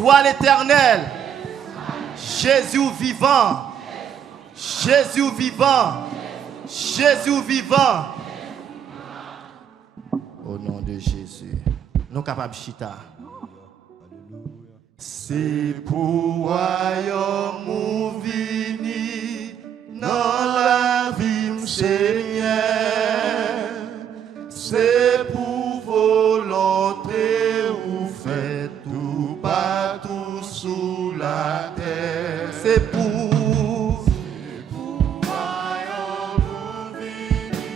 soit l'Éternel. Jésus vivant. Jésus vivant. Jésus vivant. Au nom de Jésus. Nous capables chita. C'est pour royaume ou vini dans la vie, Seigneur. C'est pour volonté ou fait tout partout sous la terre. C'est pour royaume ou vini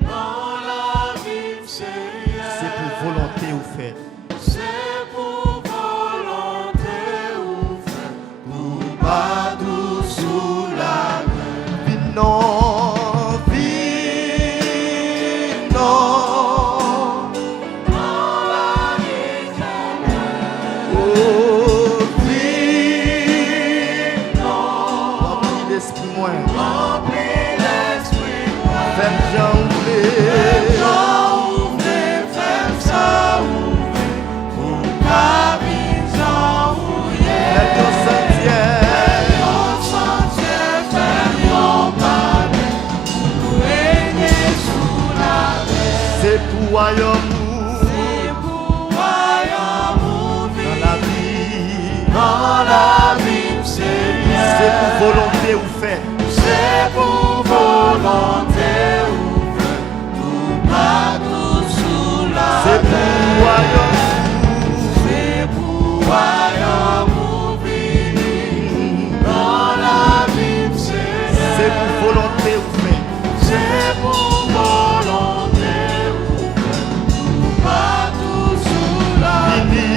dans la vie, Seigneur. C'est pour volonté ou fait. C'est pour volonté ou fait tout partout sous la terre. Non. Volonté ou fait. C'est pour volonté ou fait. Tout partout sous la terre. C'est pour royaume ou vini dans la vie, Seigneur. C'est pour volonté ou fait. C'est pour volonté ou fait. Tout partout sous la terre.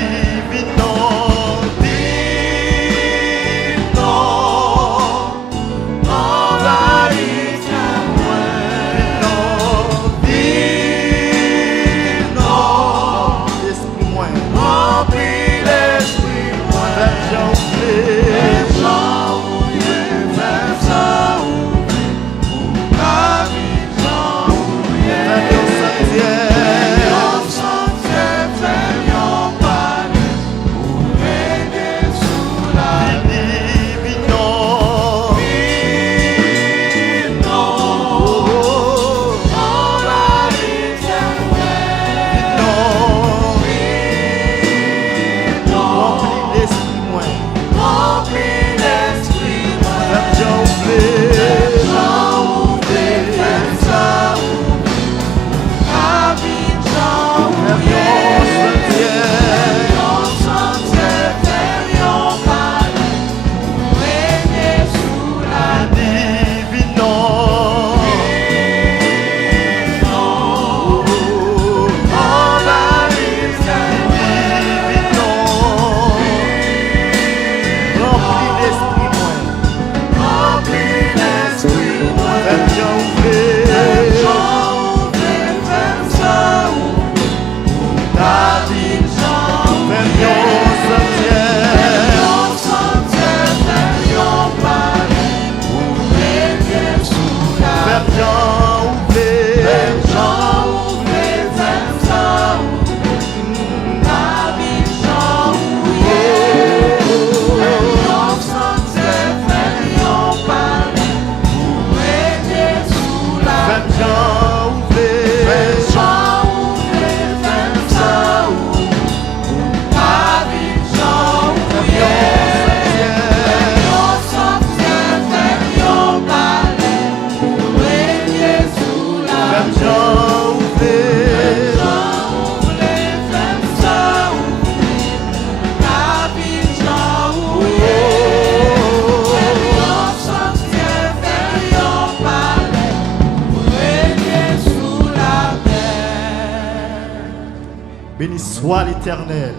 Béni soit l'Éternel.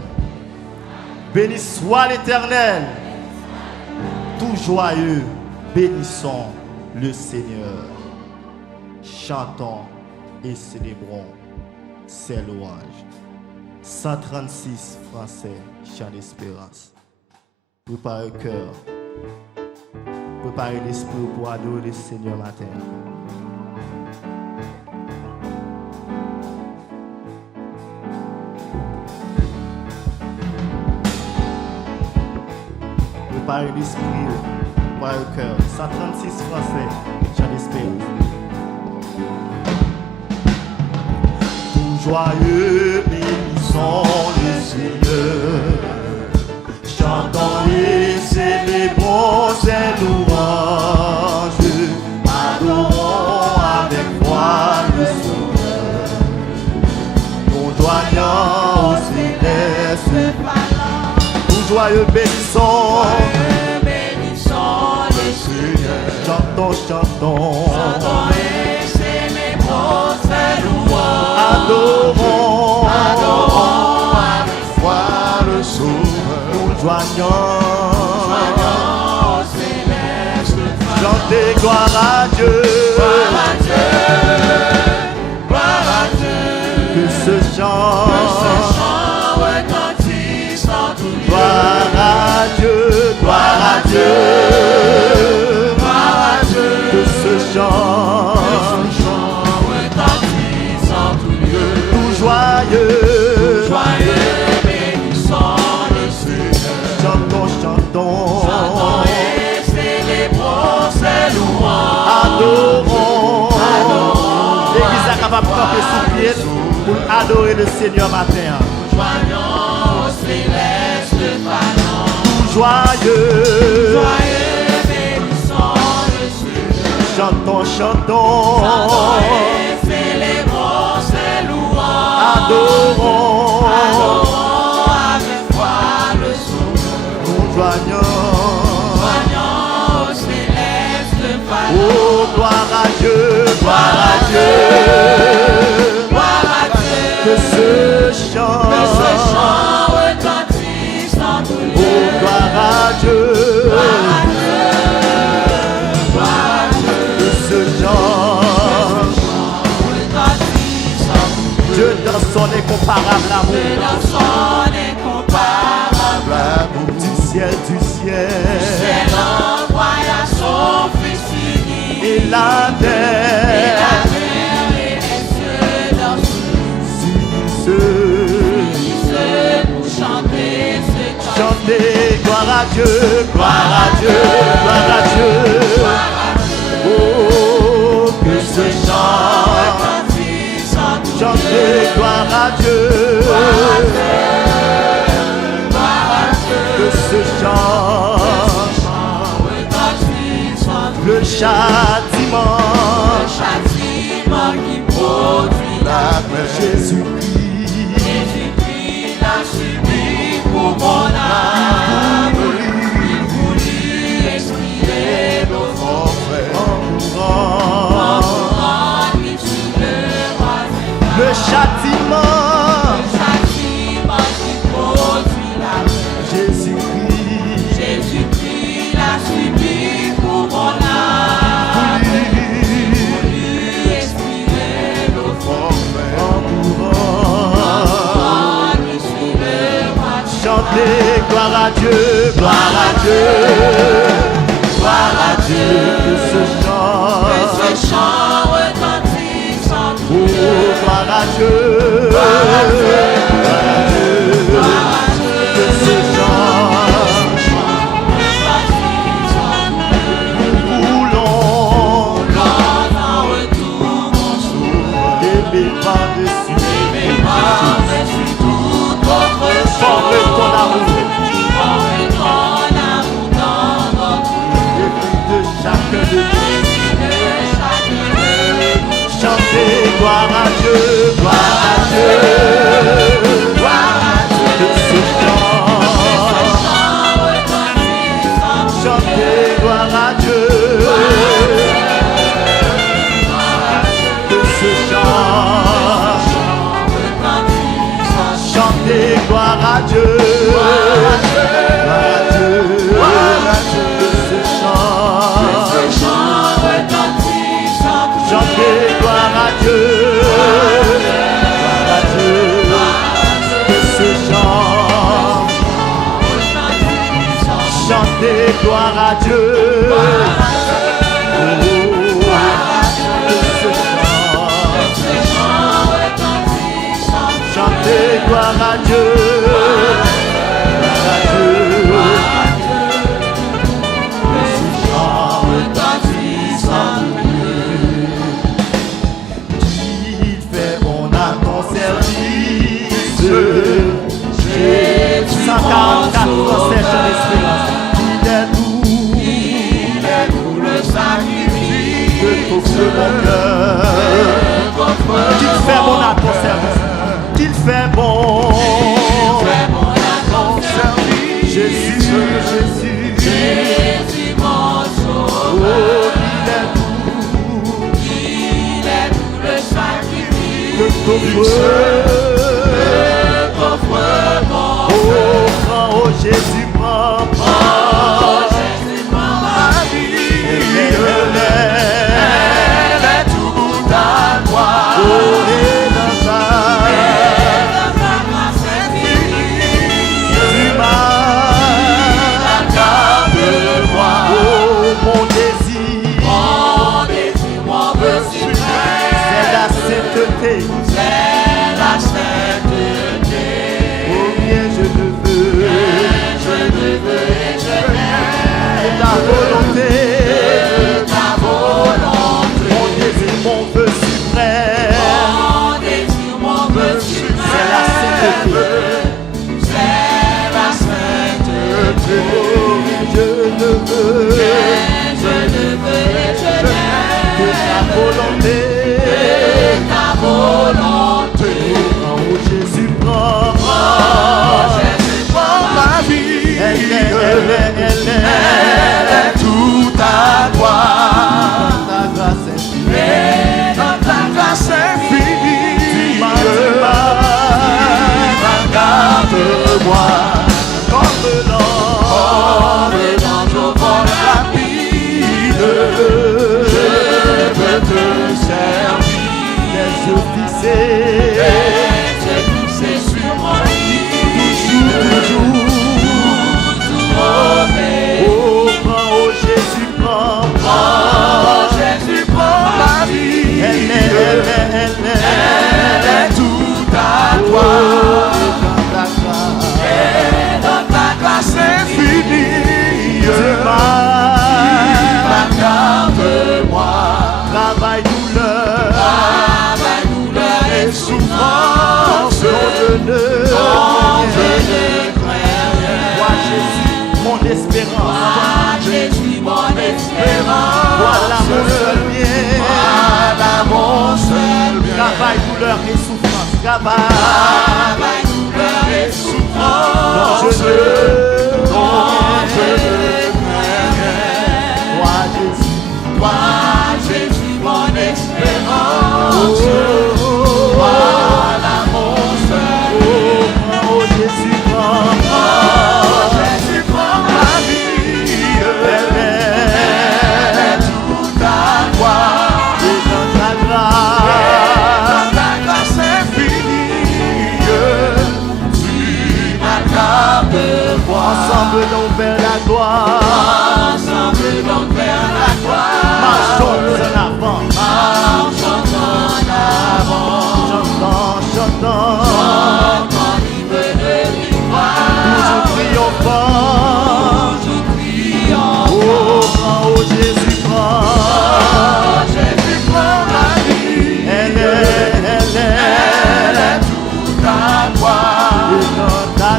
Béni soit l'Éternel. Tout joyeux, bénissons le Seigneur. Chantons et célébrons ses louanges. 136 français, chant d'espérance. Préparez le cœur. Préparez l'esprit pour adorer le Seigneur matin. par l'esprit, par le cœur. 136 français, j'en espère. Tout joyeux, bénissons le Seigneur. Chantons et célébrons ses louanges. Adorons avec foi le Sauveur. Conjoignant au céleste parlant. Tout joyeux, bénissons le Seigneur. Chantons, chantons. Chantons et célébrons ses louanges. Adorons avec foi le Sauveur. Joignant au céleste, chantez gloire à Dieu, gloire à Dieu, gloire à Dieu. Que ce chant retentisse en tout lieu. Gloire à Dieu, gloire à Dieu, gloire à Dieu. Que ce chant retentisse en tout lieu. Tout joyeux, chantons et célébrons ses louanges. Adorons. L'Église est capable de camper sous pied pour adorer le Seigneur matin. Joignons au céleste parlant. Tout joyeux, bénissons le Seigneur. Chantons, chantons. Chantons et célébrons ses louanges. Adorons. Avec foi le Sauveur. Joignant au céleste parlant. Oh, gloire à Dieu, gloire à Dieu, gloire à Dieu. Que ce chant retentisse en tout lieu. Oh, gloire à Dieu, gloire à Dieu, gloire à Dieu. Que ce chant retentisse en tout lieu. Dieu dans son incomparable amour. Dieu dans son incomparable amour. Du ciel, envoya son Fils unique. Et la terre et les cieux dans s'unissent pour chanter ce chant. Chanter, gloire à Dieu, gloire à Dieu, gloire à Dieu. Oh, que ce chant retentisse en tout lieu. Chanter, gloire à Dieu, que ce chant le châtiment qui produit la paix. Jésus-Christ l'a subi pour mon âme. Il voulut expier nos forfaits. En mourant, il sur le croisé. Le châtiment qui produit la paix. Jésus-Christ l'a subi pour mon âme. Voulu expirer nos forfaits. En mourant, il sur le croisé. Chantez gloire à Dieu, gloire à Dieu, gloire à Dieu. Que ce chant retentisse en tout lieu. Oh, gloire à Dieu, gloire à Dieu, gloire à Dieu, gloire à Dieu. Que ce chant retentisse en tout lieu. Nous voulons en retour mon sauveur. Aimez par-dessus tout autre chose. Forme ton amour dans notre vie. Et de chacun de nous. Chantez gloire à Dieu, gloire à Dieu, gloire à Dieu. Que ce chant retentisse en tout lieu. Chantez gloire à Dieu, que ce chant retentisse en tout lieu. Chantez gloire à Dieu, gloire à Dieu, gloire à Dieu. Que ce chant retentisse en tout lieu. Chantez gloire à Dieu, gloire à Dieu, que ce chant. Chantez gloire à Dieu, que ce chant. Chantez gloire à Dieu, gloire à Dieu, transcende son espérance. Il est tout le sacrifice de tout mon cœur. Qu'il fait bon à ton service. Qu'il fait bon à ton service. Jésus, mon sauveur. Il est tout le sacrifice de ton oh Jésus, prends ma vie. Elle est tout à toi. Oh, et dans ta grâce infinie, tu m'as gardé moi. Oh, mon désir, mon vœu suprême, c'est la sainteté. C'est la sainteté. Oh bien je le veux, et je n'aime ta volonté, mon désir, mon vœu suprême, c'est la sainteté. Oh bien je le veux, et je n'aime ta volonté. Oh Jésus, prends ma vie. Elle est tout à toi. Dans ta grâce infinie, dans ta grâce infinie, tu m'as garde-moi comme l'ange au vol rapide. Je veux te servir. Les yeux fixés sur mon lit, toujours. Oh Jésus, prends ma vie. Elle est tout à toi. Dans ta grâce infinie, tu m'as garde-moi. Travail, douleur et souffrance, non je ne crains rien. Moi Jésus, mon espérance. Voilà mon seul bien. Travail, douleur et souffrance. Travail, douleur et souffrance. Non je ne crains rien. Toi Jésus, mon espérance. Voilà mon seul bien. Oh Jésus, prends ma vie. Elle est tout à toi. Et dans ta grâce infinie, tu m'accables-moi. Ensemble donc vers la gloire. Marchons en avant. Chantant, libre de victoire. Toujours triomphant. Oh Jésus, prends ma vie. Elle est tout à toi. Et dans ta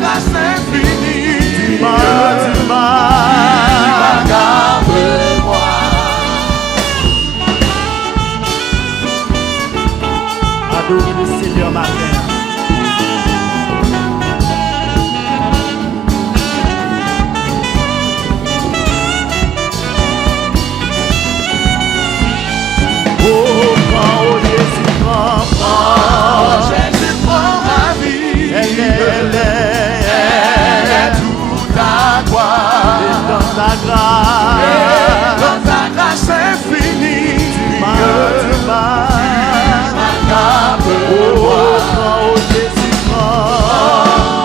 grâce infinie, tu m'as garde-moi. Adore le Seigneur matin. Oh Jésus, prends ma vie. Elle est tout à toi. Et dans ta grâce infinie, tu m'as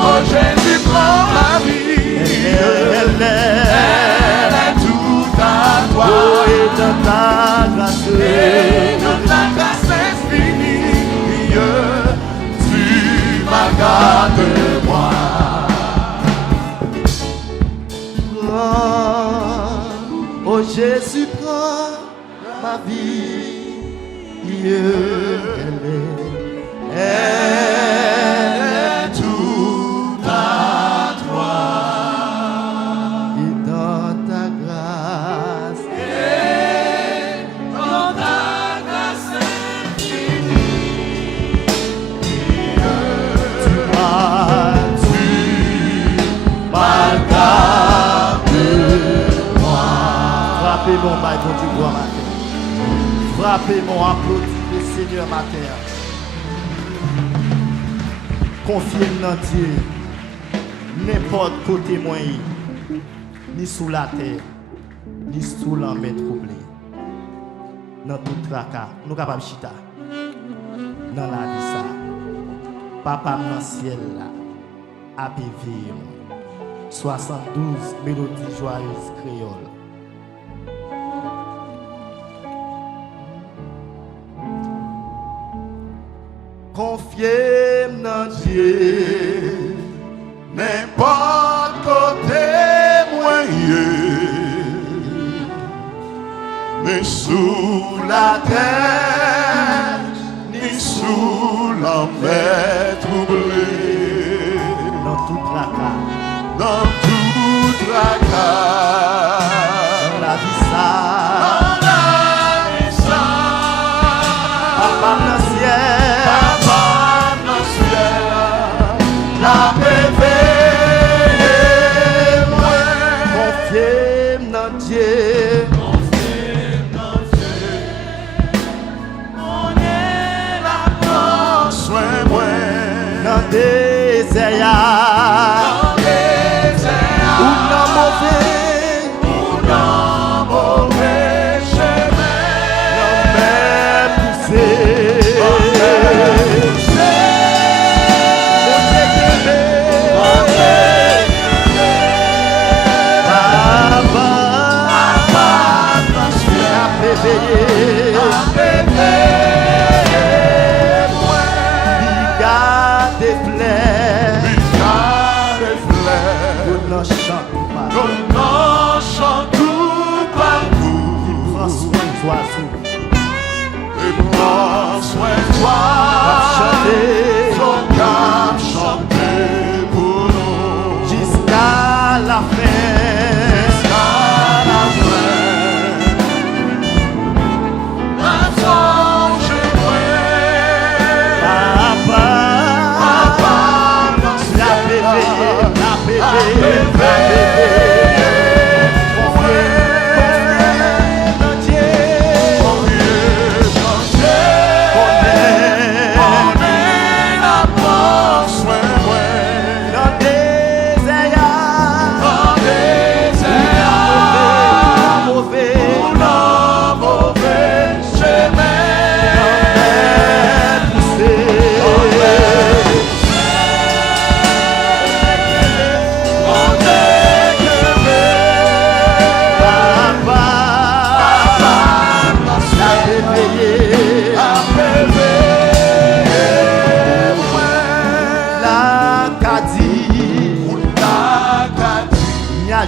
oh Jésus, prends ma vie. Elle est tout à toi. Oh, et dans ta grâce infinie, tu m'accables-moi. Oh Jésus, prends ma vie. Elle est tout bon Dieu gloire matin. Frappez mon applaudissement le Seigneur matin. Confiez dans Dieu. N'importe côté moyen, ni sous la terre, ni sous la mer troublée. Dans tout tracas, nous sommes capables de chita. Dans la vie ça. Papa dans le ciel là, a pévé 72 mélodies joyeuses créoles. Confiez dans Dieu, n'importe côté moyen, mais sous la terre, ni sous la mer troublée. Dans tout tracas, dans tout tracas, dans la vie ça, papa dans le ciel, la bébé, moi, confiez dans Dieu. Désert, ou non mauvais chemin, non mais poussé,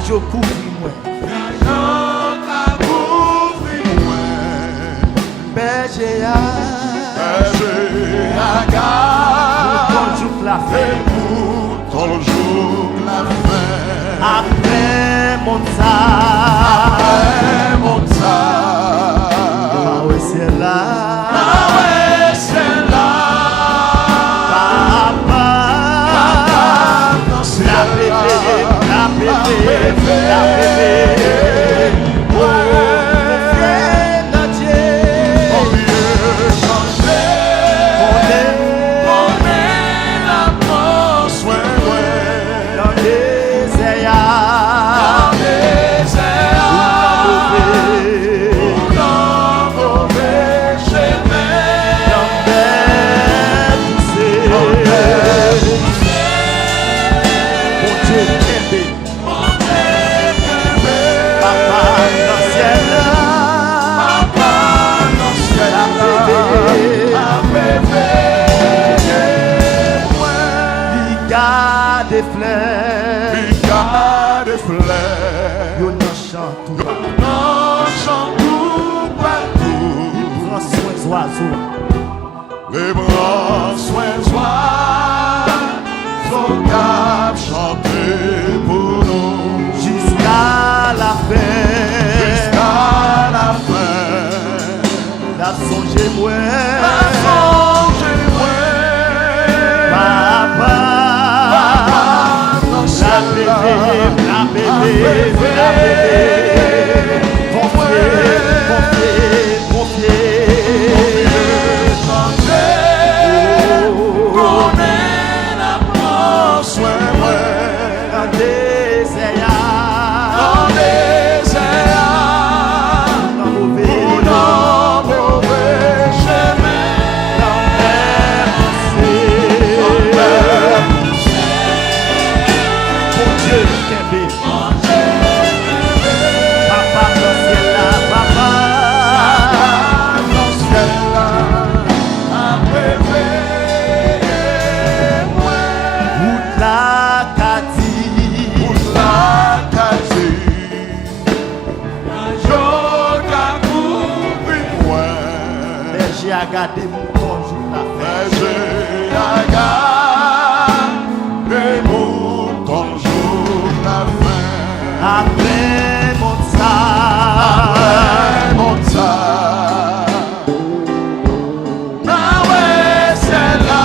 Je couvre-moi. Berger à Quand le jour la fin, après mon ça, ah ouais c'est là, papa, la bébé, les bras soins sont cap chanter pour nous jusqu'à la fin, la songe moi, papa, la bébé, confiez gardé mon conjoint la Mais fête. j'ai gardé mon toujours la fin. Après mon ça, Mon ça. Ah ouais, c'est là.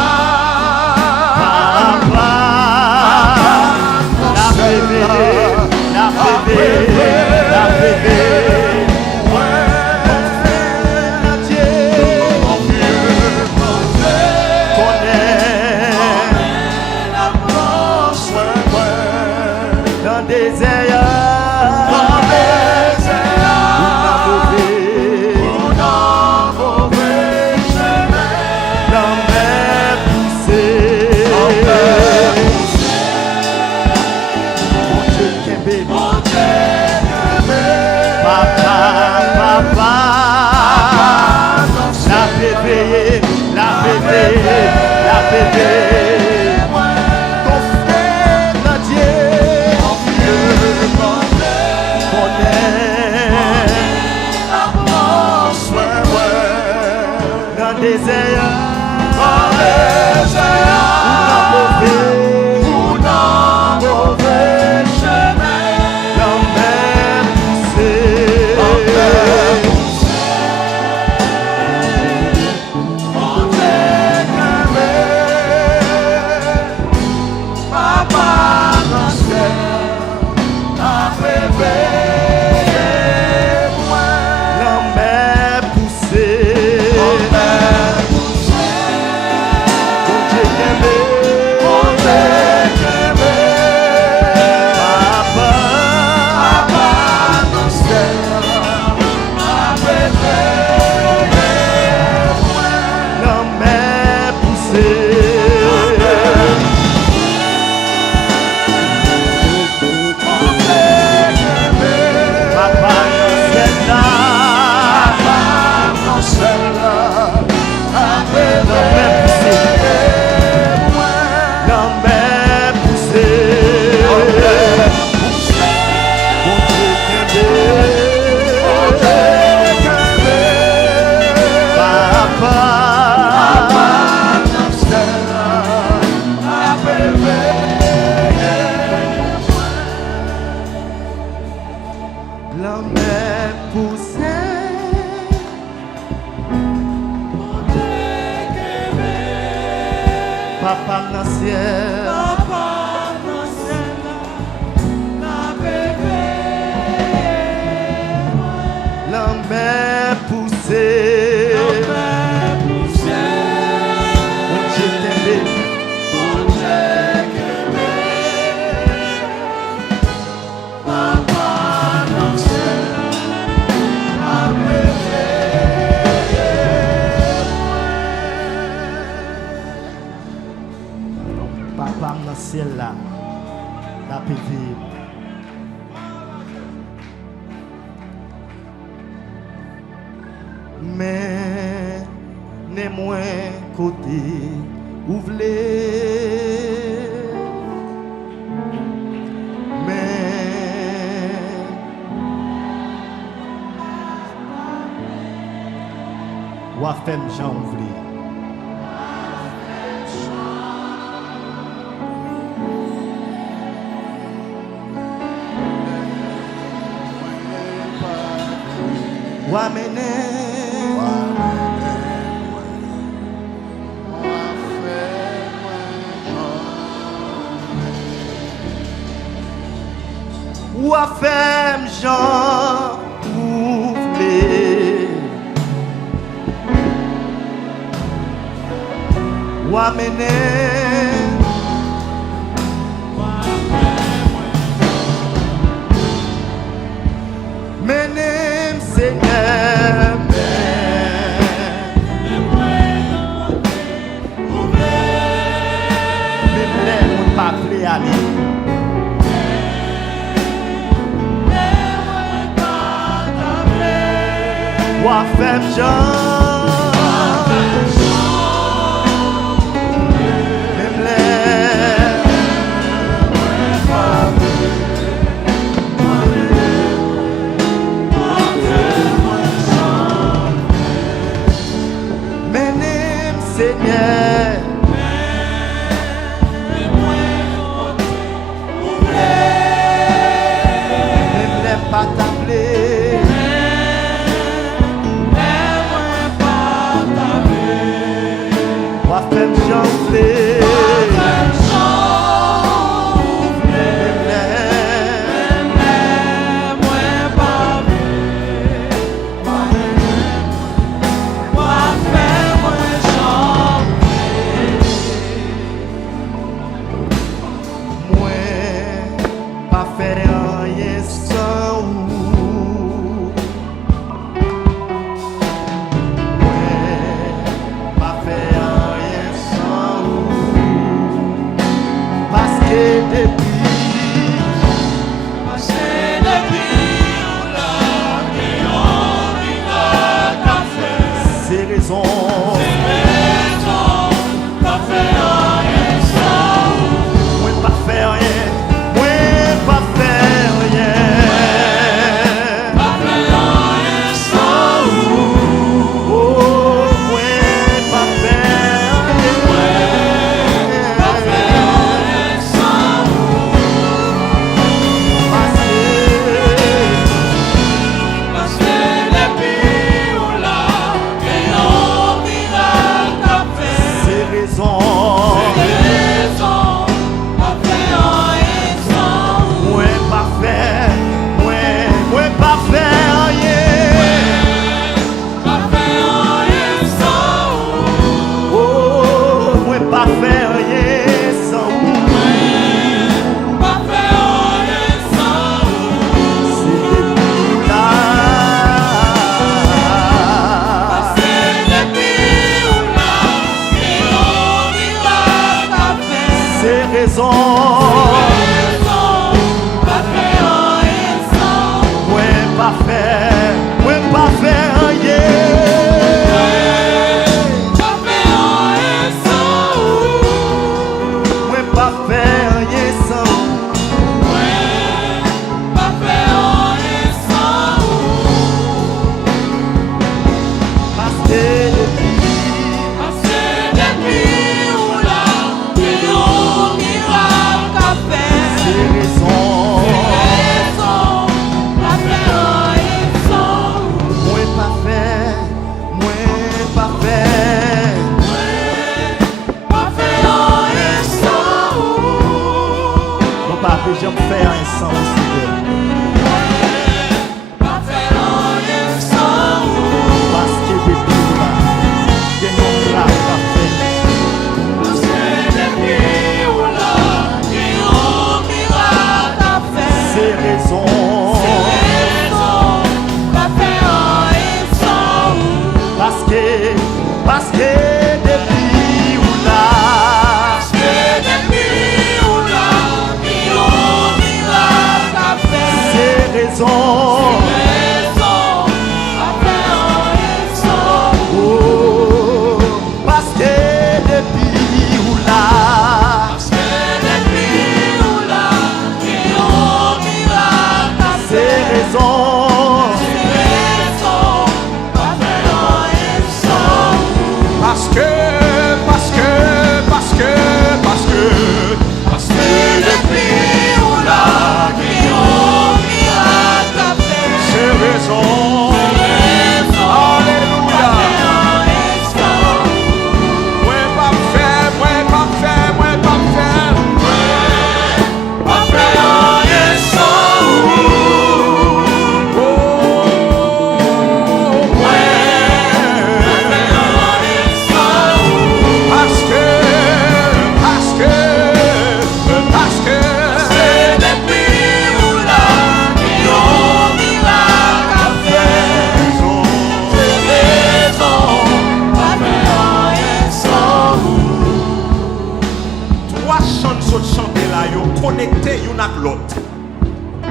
papa, la bébé, la bébé, la bébé. Papa dans le ciel, la mer poussée, mon Dieu t'aimé, papa dans le ciel là, la paix vive. Mais n'est moins côté ouvré, mais ou a fait Jean ouvrir. Ou amener ou a fait Jean ouvrir. Ou amener menem Seigneur, même mon pas prêt à aller. Ou a fait Jean, même les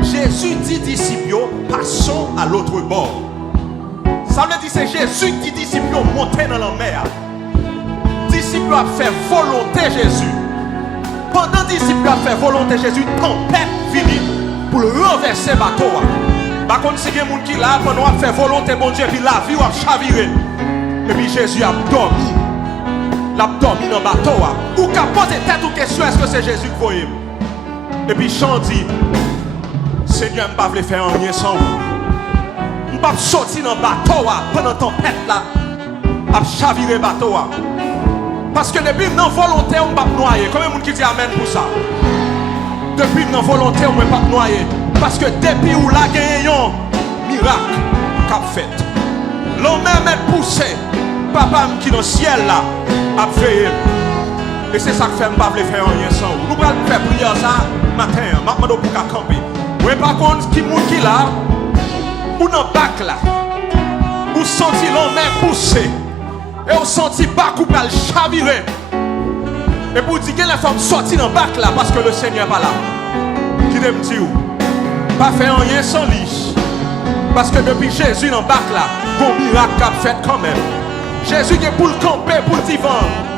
Jésus dit disciples, passons à l'autre bord. Ça veut dire c'est Jésus qui dit disciples monter dans la mer. Disciples a fait volonté Jésus. Pendant disciples a fait volonté Jésus, tempête finit pour le renverser le bateau. Par contre, si il y a des gens qui là, pendant a fait volonté mon Dieu, puis la vie a chaviré. Et puis Jésus a dormi. Il a dormi dans le bateau. Ou qu'à poser tête ou question, est-ce que c'est Jésus que vous voyez? Et puis Jean dit, Seigneur, je ne peux pas faire rien sans vous. Je ne peux pas sortir dans le bateau pendant la tempête là, à chavirer le bateau. Parce que depuis que je volonté, on ne peut pas noyer. Combien de gens qui dit Amen pour ça? Depuis que je volonté, on ne peut pas noyer. Parce que depuis où la gagne un miracle qu'a fait. L'homme même poussé, papa qui est dans le ciel là, a fait. Et c'est ça que fait, je ne peux pas faire rien sans vous. Nous allons faire prière ça matin, maintenant pour camper. Mais par contre, qui est là, ou dans le bac là, ou senti l'homme poussé, et on senti pas qu'on va le chavirer. Et pour dire que la femme sortie dans le bac là, parce que le Seigneur n'est pas là. Qui me dit, pas faire rien sans lui. Parce que depuis Jésus dans le bac là, bon miracle qu'a fait quand même. Jésus est pour le camper, pour le divan,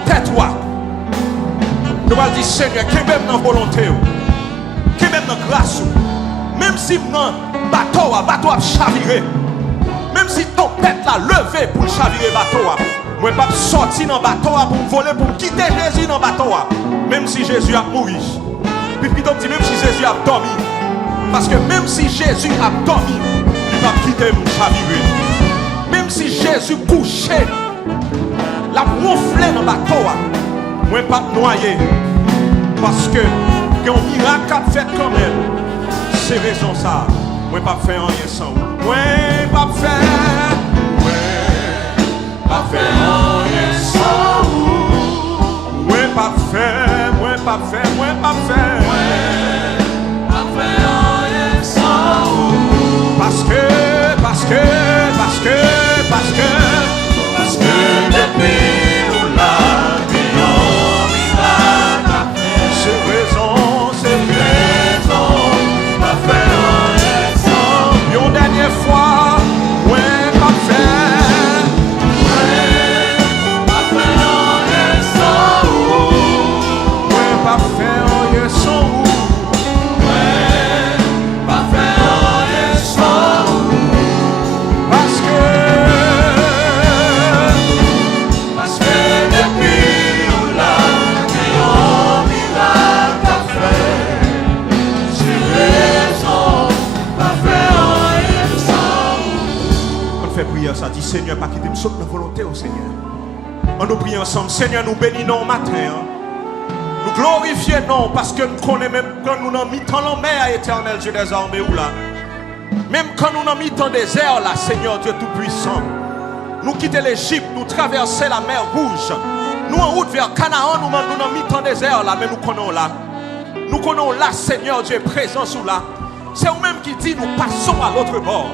tais-toi. Nous allons dire, Seigneur, qui même dans la volonté, qui même dans la grâce, même si dans le bateau a chaviré, même si ton tête l'a levé pour chavirer le bateau, moi je ne vais pas sortir dans le bateau pour me voler, pour quitter Jésus dans le bateau, même si Jésus a mouru. Puis Python dit, même si Jésus a dormi, parce que même si Jésus a dormi, il va quitter mon chavirer. Même si Jésus couchait, la ronflé dans le bateau, moi je ne vais pas noyer. Parce que quand un miracle a fait quand même, c'est raison ça. Moi je ne vais pas faire rien sans vous. Moi je ne vais pas faire. Pas faire rien sans vous. Moi pas faire, moi pas faire, moi pas faire. Pas faire rien sans vous. Parce que depuis nous la vions miracle. C'est raison, pas faire rien sans vous. Une dernière fois, moi pas faire. Ça dit Seigneur, pas quitter me saute la volonté au Seigneur. On nous prie ensemble. Seigneur, nous bénissons matin. Nous glorifions parce que nous connaissons même quand nous avons mis tant en mer éternel Dieu des armées ou là. Même quand nous avons mis tant désert là, Seigneur Dieu tout-puissant. Nous quittons l'Égypte, nous traversons la mer Rouge. Nous en route vers Canaan, nous avons mis tant désert là, mais nous connaissons là. Nous connaissons là, Seigneur Dieu présent sous là. C'est vous-même qui dit nous passons à l'autre bord.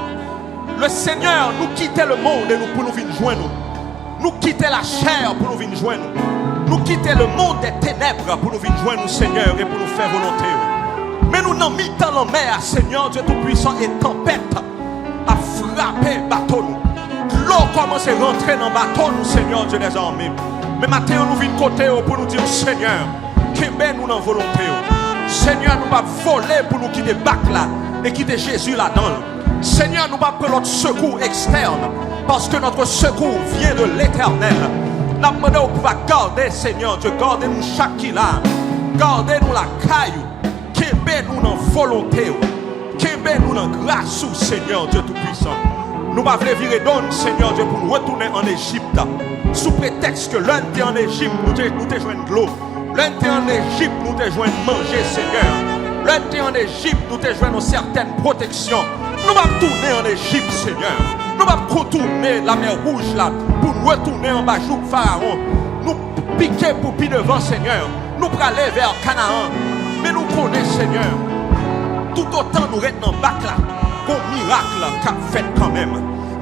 Le Seigneur nous quittait le monde et nous pour nous venir joindre nous. Nous quittait la chair pour nous venir joindre nous. Nous quittait le monde des ténèbres pour nous venir joindre nous, Seigneur, et pour nous faire volonté. Mais nous n'en mis dans la mer, Seigneur Dieu Tout-Puissant, et tempête a frappé le bateau nous. L'eau commence à rentrer dans le bateau nous, Seigneur Dieu des armées. Mais maintenant nous venons côté pour nous dire, Seigneur, qu'est-ce nous dans volonté. Seigneur, nous va voler pour nous quitter bac là et quitter Jésus là-dedans. Seigneur, nous va prendre notre secours externe parce que notre secours vient de l'Éternel. Nous demandons pour garder, Seigneur Dieu, gardez-nous chaque là, gardez-nous la caillou, qu'aimez-nous dans volonté, qu'aimez-nous dans grâce, Seigneur Dieu Tout-Puissant. Nous va virer donne, Seigneur Dieu, pour nous retourner en Égypte, sous prétexte que l'un était en Égypte, nous te joignons de l'eau, l'un était en Égypte, nous te joignons de manger, Seigneur. L'un était en Égypte, nous te joignons certaines protections. Nous allons tourner en Égypte, Seigneur. Nous allons contourner la mer Rouge là pour nous retourner en bas de Pharaon. Nous piquer pour pied devant, Seigneur. Nous allons aller vers Canaan. Mais nous connaissons, Seigneur. Tout autant nous restons dans le bac là, un miracle qu'a fait quand même.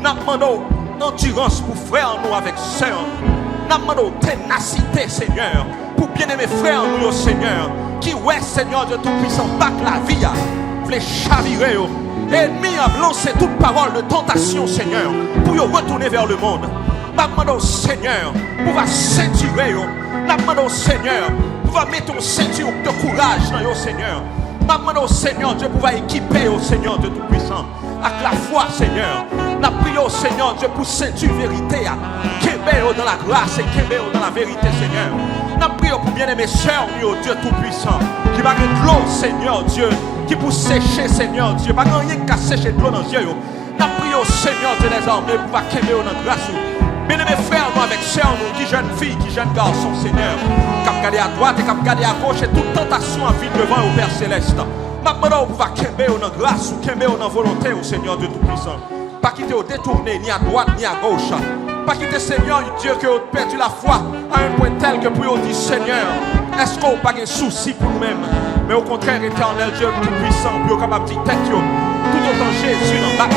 Nous demandons endurance pour frères nous avec sœurs. Nous demandons ténacité, Seigneur, pour bien-aimer frères nous, Seigneur. Qui ouais, Seigneur Dieu Tout-Puissant, bac la vie, voulait chavirer. L'ennemi a lancé toute parole de tentation, Seigneur, pour retourner vers le monde. Nous demandons, Seigneur, pour va ceinturer. Nous demandons, Seigneur, pour va mettre ton ceinture de courage dans Seigneur. Nous demandons, Seigneur Dieu, pour va équiper au Seigneur Dieu Tout-Puissant. Avec la foi, Seigneur. Nous prions, Seigneur Dieu, pour ceinture vérité. Qu'aimez dans la grâce et qu'aimez dans la vérité, Seigneur. Nous prions pour bien-aimer sœurs, Dieu Tout-Puissant. Qui va de l'eau, Seigneur Dieu. Qui pour sécher, Seigneur Dieu. Pas rien qu'à sécher de l'eau dans les yeux. Nous prions, Seigneur Dieu, les armées, pour va qu'aimer dans la grâce. Bien-aimés frères, nous avec sœurs, nous, qui jeunes filles, qui jeunes garçons, Seigneur. Qui regardent à droite et qui regardent à gauche et toute tentation à vivre devant au Père Céleste. Nous demandons pour va qu'aimer dans la grâce ou qu'aimer dans la volonté au Seigneur Dieu Tout-Puissant. Pas quitter au détourner ni à droite ni à gauche. Pas quitter Seigneur, Dieu qui a perdu la foi à un point tel que pour dire Seigneur, est-ce qu'on n'a pas de souci pour nous-mêmes? Mais au contraire, éternel Dieu Tout-Puissant, pour capable de dire tête, tout autant Jésus dans le bac,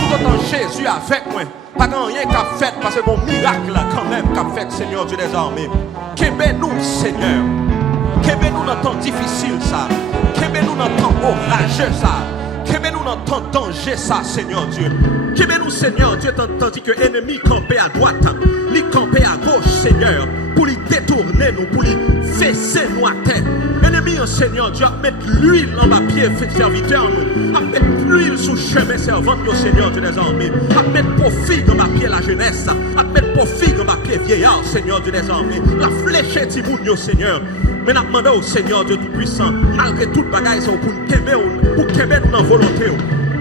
tout autant Jésus avec moi. Pas grand rien qu'a fait parce que bon miracle quand même qu'a fait Seigneur Dieu des armées. Qu'aimez nous Seigneur. Qu'aimez nous dans temps difficile ça. Qu'aimez nous dans temps orageux ça. Qu'aimez nous dans temps danger ça Seigneur Dieu. Qu'aimez nous Seigneur Dieu tandis que l'ennemi campait à droite, il campait à gauche Seigneur. Pour lui détourner nous, pour lui fesser nous à terre. Ennemi, Seigneur Dieu, à mettre l'huile en bas pied, serviteur nous. À mettre l'huile sous chemin, servante, nous, Seigneur Dieu des armées. À mettre profit en bas pied la jeunesse. À mettre profit en bas pied vieillard, Seigneur Dieu des armées. La flèche est Timoun, Seigneur. Mais nous demandons au Seigneur Dieu Tout-Puissant, malgré toute bagaille, pour qu'aimer nous dans volonté,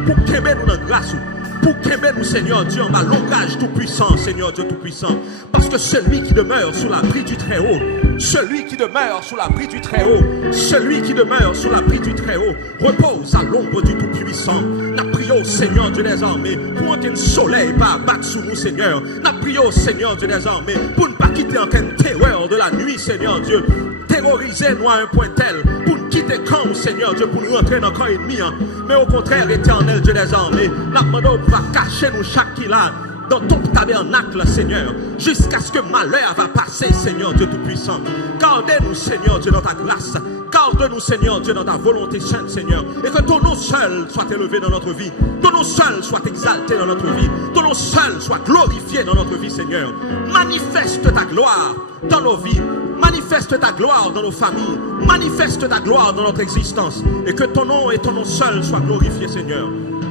pour qu'aimer nous dans grâce. Pour qu'aimer nous, Seigneur Dieu, en ma langage tout-puissant, Seigneur Dieu tout-puissant. Parce que celui qui demeure sous l'abri du Très-Haut, celui qui demeure sous l'abri du Très-Haut, celui qui demeure sous l'abri du Très-Haut, repose à l'ombre du Tout-Puissant. N'a prié au Seigneur Dieu des armées, pour qu'un soleil pas abattre sur nous, Seigneur. N'a prié au Seigneur Dieu des armées, pour ne pas quitter aucune terreur de la nuit, Seigneur Dieu. Terroriser nous à un point tel, pour ne quitter quand, Seigneur Dieu, pour nous rentrer dans le camp ennemi. Mais au contraire, éternel Dieu des armées, n'a demandé va cacher nous chaque qu'il a dans ton tabernacle, Seigneur, jusqu'à ce que malheur va passer, Seigneur Dieu Tout-Puissant. Gardez-nous, Seigneur Dieu, dans ta grâce. Garde-nous, Seigneur Dieu, dans ta volonté sainte, Seigneur. Et que ton nom seul soit élevé dans notre vie. Ton nom seul soit exalté dans notre vie. Ton nom seul soit glorifié dans notre vie, Seigneur. Manifeste ta gloire dans nos vies. Manifeste ta gloire dans nos familles. Manifeste ta gloire dans notre existence. Et que ton nom et ton nom seul soient glorifiés, Seigneur.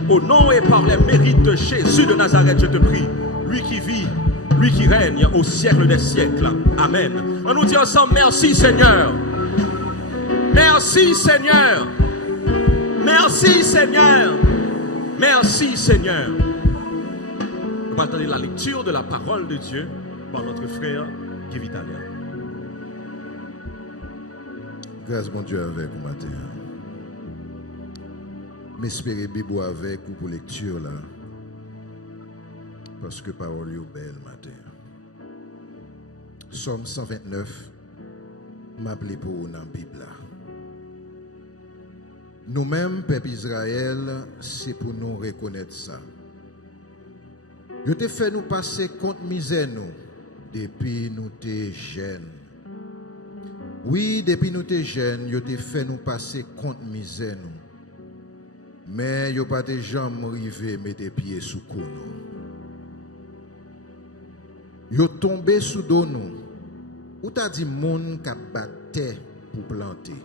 Au nom et par les mérites de Jésus de Nazareth, je te prie. Lui qui vit, lui qui règne au siècle des siècles. Amen. On nous dit ensemble, merci Seigneur. Merci Seigneur. Merci Seigneur. Merci Seigneur. On va attendre la lecture de la parole de Dieu par notre frère Kevin Talia. Grâce mon Dieu avec vous matin. M'espérer Bible avec vous pour lecture là. Parce que parole est belle matin. Somme 129 m'appelé pour dans la Bible là. Nous-mêmes, peuple Israël, c'est pour nous reconnaître ça. Yo te fait nous passer contre misère nous depuis nous te jeunes. Oui, depuis nous te jeunes, yo te fait nous passer contre misère nous. Mais yo pas te jambes rivé mettre pieds sous cou nous. Yo tombé sous dos nous. Ou t'a dit moun ka battait pour planter.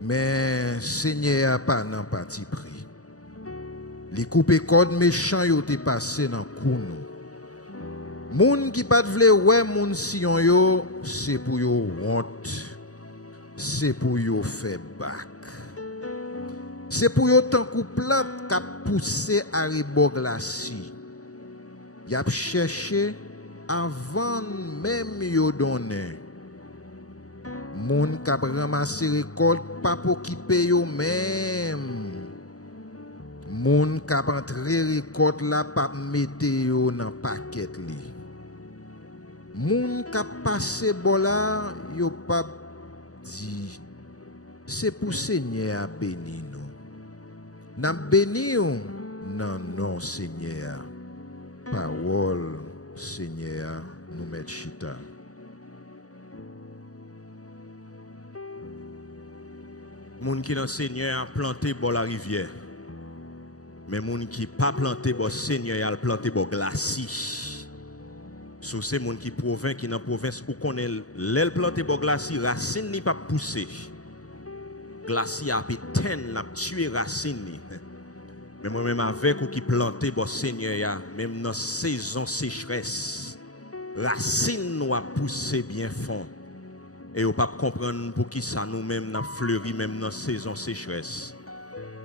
Mais Seigneur a pas nan parti pris. Les coupé code méchant yo te passé dans cou nous. Moun qui pas vle ouais moun sion yo, c'est pour yo honte. C'est pour yo faire bac. C'est pour yo tant kou plante qu'a poussé à rebord glaci. Y a cherché avant même yo donné. Moun k'ap ramasse récolte pas pour qui paye yo même. Moun k'ap entre récolte là pas mette yo dans paquet li. Moun k'ap passe bola yo pas dit c'est pour Seigneur à béni nous. N'a béni ou non non Seigneur. Parole Seigneur nous met chita. Moun qui dans Seigneur a planté bon la rivière. Mais moun qui pas planté bon Seigneur a planté bon glacis. Sous ces moun qui province qui dans province où connaît l'aile planté bon glacis racine ni pas pousser. Glacis a péten n'a tué racine ni. Mais moi même avec ou qui planté bon Seigneur même dans saison sécheresse racine nous a poussé bien fond. Et on ne peut pas comprendre pour qui ça nous-mêmes n'a fleuri même dans saison sécheresse.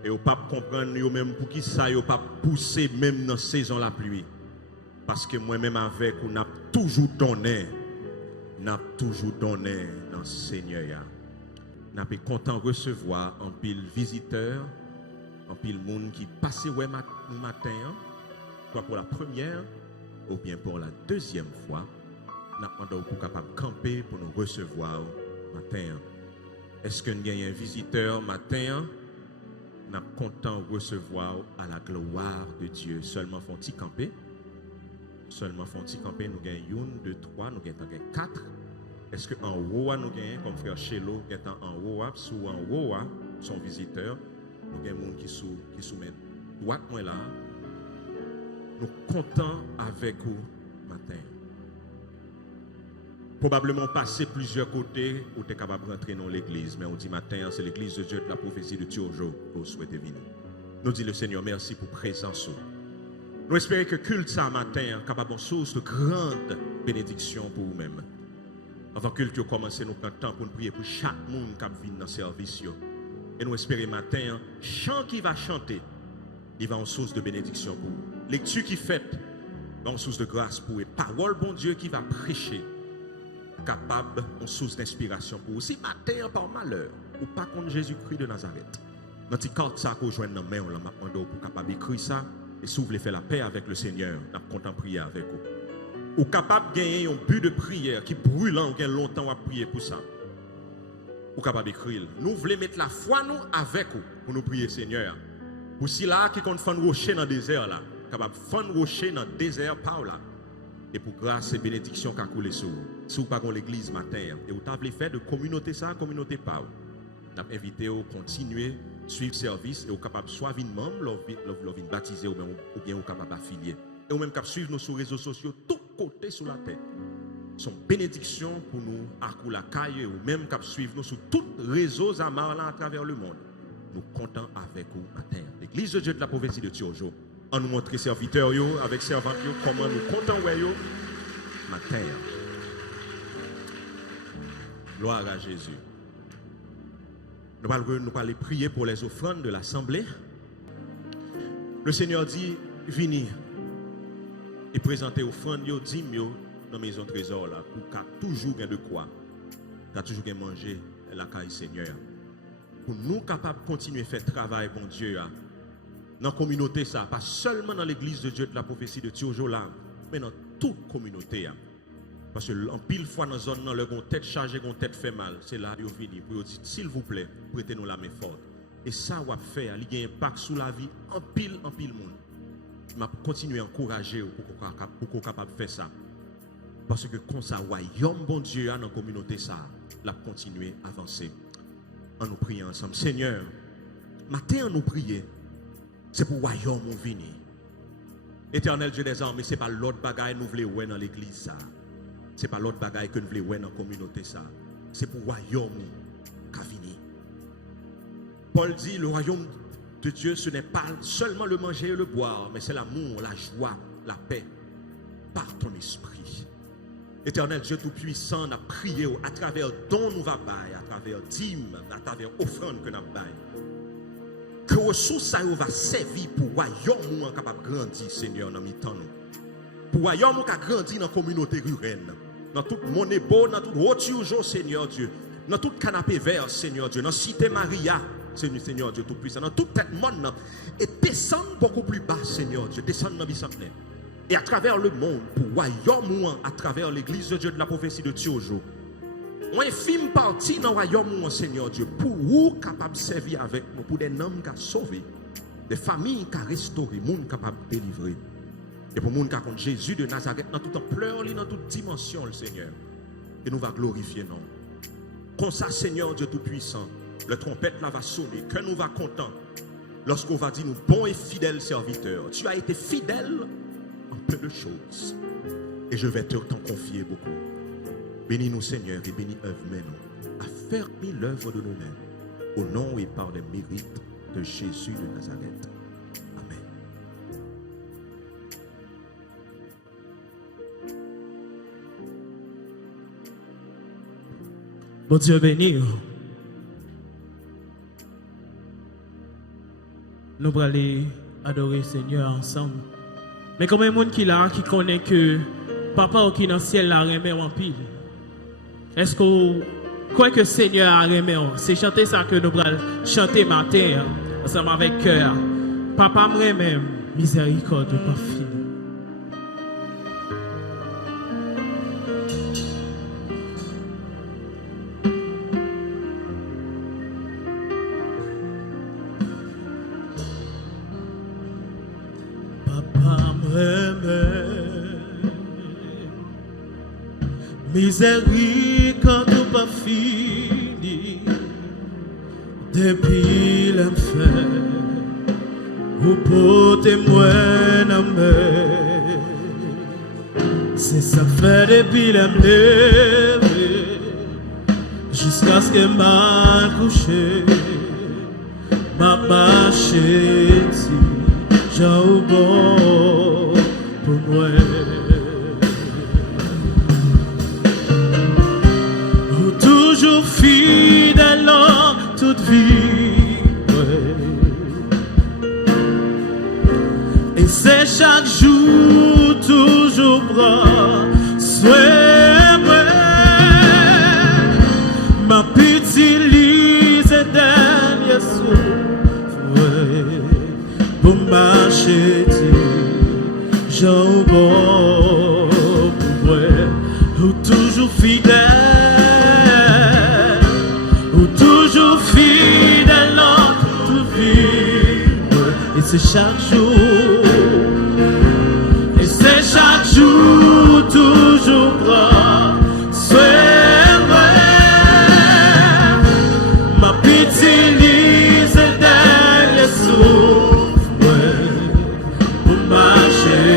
Et on ne peut pas comprendre nous-mêmes pour qui ça n'a pas poussé même dans saison la pluie. Parce que moi-même avec on a toujours donné dans le Seigneur. On a content de recevoir un pile visiteur, un pile monde qui passe ouais matin, soit pour la première ou bien pour la deuxième fois. Nous demandons pour capable camper pour nous recevoir matin. Est-ce que nous avons un visiteur matin? Nous sommes contents de recevoir à la gloire de Dieu. Seulement font-ils camper seulement font petit camper, nous gagnons 1, 2, 3, nous gagnons 4. Est-ce qu'en haut, nous gagnons, comme frère Chelo, en haut, sous en haut, son visiteur, nous gagnons des gens qui soumettent droite, moi là. Nous comptons avec vous matin. Probablement passer plusieurs côtés où tu es capable de rentrer dans l'église. Mais on dit matin, c'est l'église de Dieu de la prophétie de Turjo que vous souhaitez venir. Nous dit le Seigneur, merci pour présence. Nous espérons que culte ça matin capable de source de grande bénédiction pour vous-même. Avant que culte commence, nous prenons temps pour nous prier pour chaque monde qui vient dans le service. Et nous espérons matin, chant qui va chanter, il va en source de bénédiction pour vous. Lecture qui fait, va en source de grâce pour vous. Parole bon Dieu qui va prêcher, capable en source d'inspiration pour vous. Si matin, par malheur, ou pas contre Jésus-Christ de Nazareth, dans cette carte ça qu'on joint dans la main, on l'a demandé pour capable d'écrire ça, et si vous voulez faire la paix avec le Seigneur, nous comptons prier avec vous. Ou capable de gagner un but de prière qui brûle longtemps à prier pour ça. Ou capable d'écrire. Nous voulons mettre la foi nous avec vous pour nous prier Seigneur. Pour si là qui compte faire rocher dans le désert là, capable de faire rocher dans le désert par là. Et pour grâce et bénédiction qui a coulé sur vous. Si vous pas l'église matin et vous avez fait de communauté ça, communauté pas. Nous avons invité à continuer suivre service et vous capable soit venir membre, venir baptiser ou bien vous capable d'affilier. Et ou même capable suivre nous sur les réseaux sociaux tout côté sur la tête. Son bénédiction pour nous à la caille ou même capable suivre nous sur tous les réseaux à travers le monde. Nous comptons avec vous matin. L'église de Dieu de la prophétie de Turjo. On nous montre serviteurs avec servantes comment nous comptons matin. Gloire à Jésus. Nous allons prier pour les offrandes de l'assemblée. Le Seigneur dit, venez et présentez offrandes, dîmes dans la maison trésor là, pour qu'il y ait toujours de quoi, qu'il y ait toujours de manger la caille Seigneur. Pour nous capables de continuer à faire travail, bon Dieu, dans la communauté, ça, pas seulement dans l'église de Dieu de la prophétie de Turjo là, mais dans toute communauté. Parce que en pile fois dans la zone, leur tête chargée, leur tête fait mal. C'est là qu'ils viennent pour dire, s'il vous plaît, prêtez-nous la main forte. Et ça, on va faire, il y a un impact sur la vie en pile monde. Je vais continuer à encourager pour qu'on soit capable de faire ça. Parce que comme ça, royaume bon Dieu dans la communauté, ça, la continuer à avancer. En nous priant ensemble. Seigneur, matin, en nous prier, c'est pour royaume nous venir. Éternel Dieu des armées, ce n'est pas l'autre bagaille que nous voulons voir dans l'église, ça. Ce n'est pas l'autre bagaille que nous voulons voir dans la communauté, ça. C'est pour royaume qui venir. Paul dit, le royaume de Dieu, ce n'est pas seulement le manger et le boire, mais c'est l'amour, la joie, la paix, par ton esprit. Éternel Dieu Tout-Puissant, nous prions à travers dons nous va bailler, à travers dîmes, à travers offrandes que nous baillons. Que ressources ça va servir pour royaume capable de grandir, Seigneur, dans mi-temps nous. Pour royaume qui grandit dans la communauté rurale, dans toute monnaie beau, dans toute voiture, Seigneur Dieu, dans tout canapé vert, Seigneur Dieu, dans Cité Maria, Seigneur Dieu Tout-Puissant, dans toute tête monde, et descendre beaucoup plus bas, Seigneur Dieu, descendre dans Bissample. Et à travers le monde, pour royaume, à travers l'église de Dieu de la prophétie de Turjo, on infime partie dans le royaume, Seigneur Dieu, pour vous capable de servir avec nous, pour des hommes qui ont sauvé, des familles qui ont restauré, des gens capables de délivrer. Et pour les gens qui ont Jésus de Nazareth, dans toute ampleur, dans toute dimension, le Seigneur. Et nous va glorifier, non. Comme ça, Seigneur Dieu Tout-Puissant, le trompette là va sonner, que nous va content, lorsqu'on va dire, nous, bons et fidèles serviteurs, tu as été fidèle en peu de choses. Et je vais t'en confier beaucoup. Bénis-nous, Seigneur, et bénis œuvre nous. Affermis l'œuvre de nous-mêmes, au nom et par les mérites de Jésus de Nazareth. Amen. Bon Dieu béni. Nous allons aller adorer le Seigneur ensemble. Mais comme un monde qui là, qui connaît que Papa qui est dans le ciel la remet en pile. Est-ce que vous croyez que le Seigneur a remis? C'est chanter ça que nous allons chanter matin, ensemble avec cœur. Papa me remet, miséricorde pas fini. Papa me remet, Miséricorde pas fini depuis l'enfer ou pour témoin amer. C'est ça fait depuis l'enfer jusqu'à ce que m'a couché m'a marché j'ai au bon pour moi. Toujours fidèle en toute vie, ouais. Et c'est chaque jour toujours bras soin ma petite lise dernier souffle, ouais. Pour marcher j'ai bon pour ouais. Toujours fidèle. Toujours fidèle en toute vie, et c'est chaque jour, toujours bras, soin ma petite lise dernier souffle, pour marcher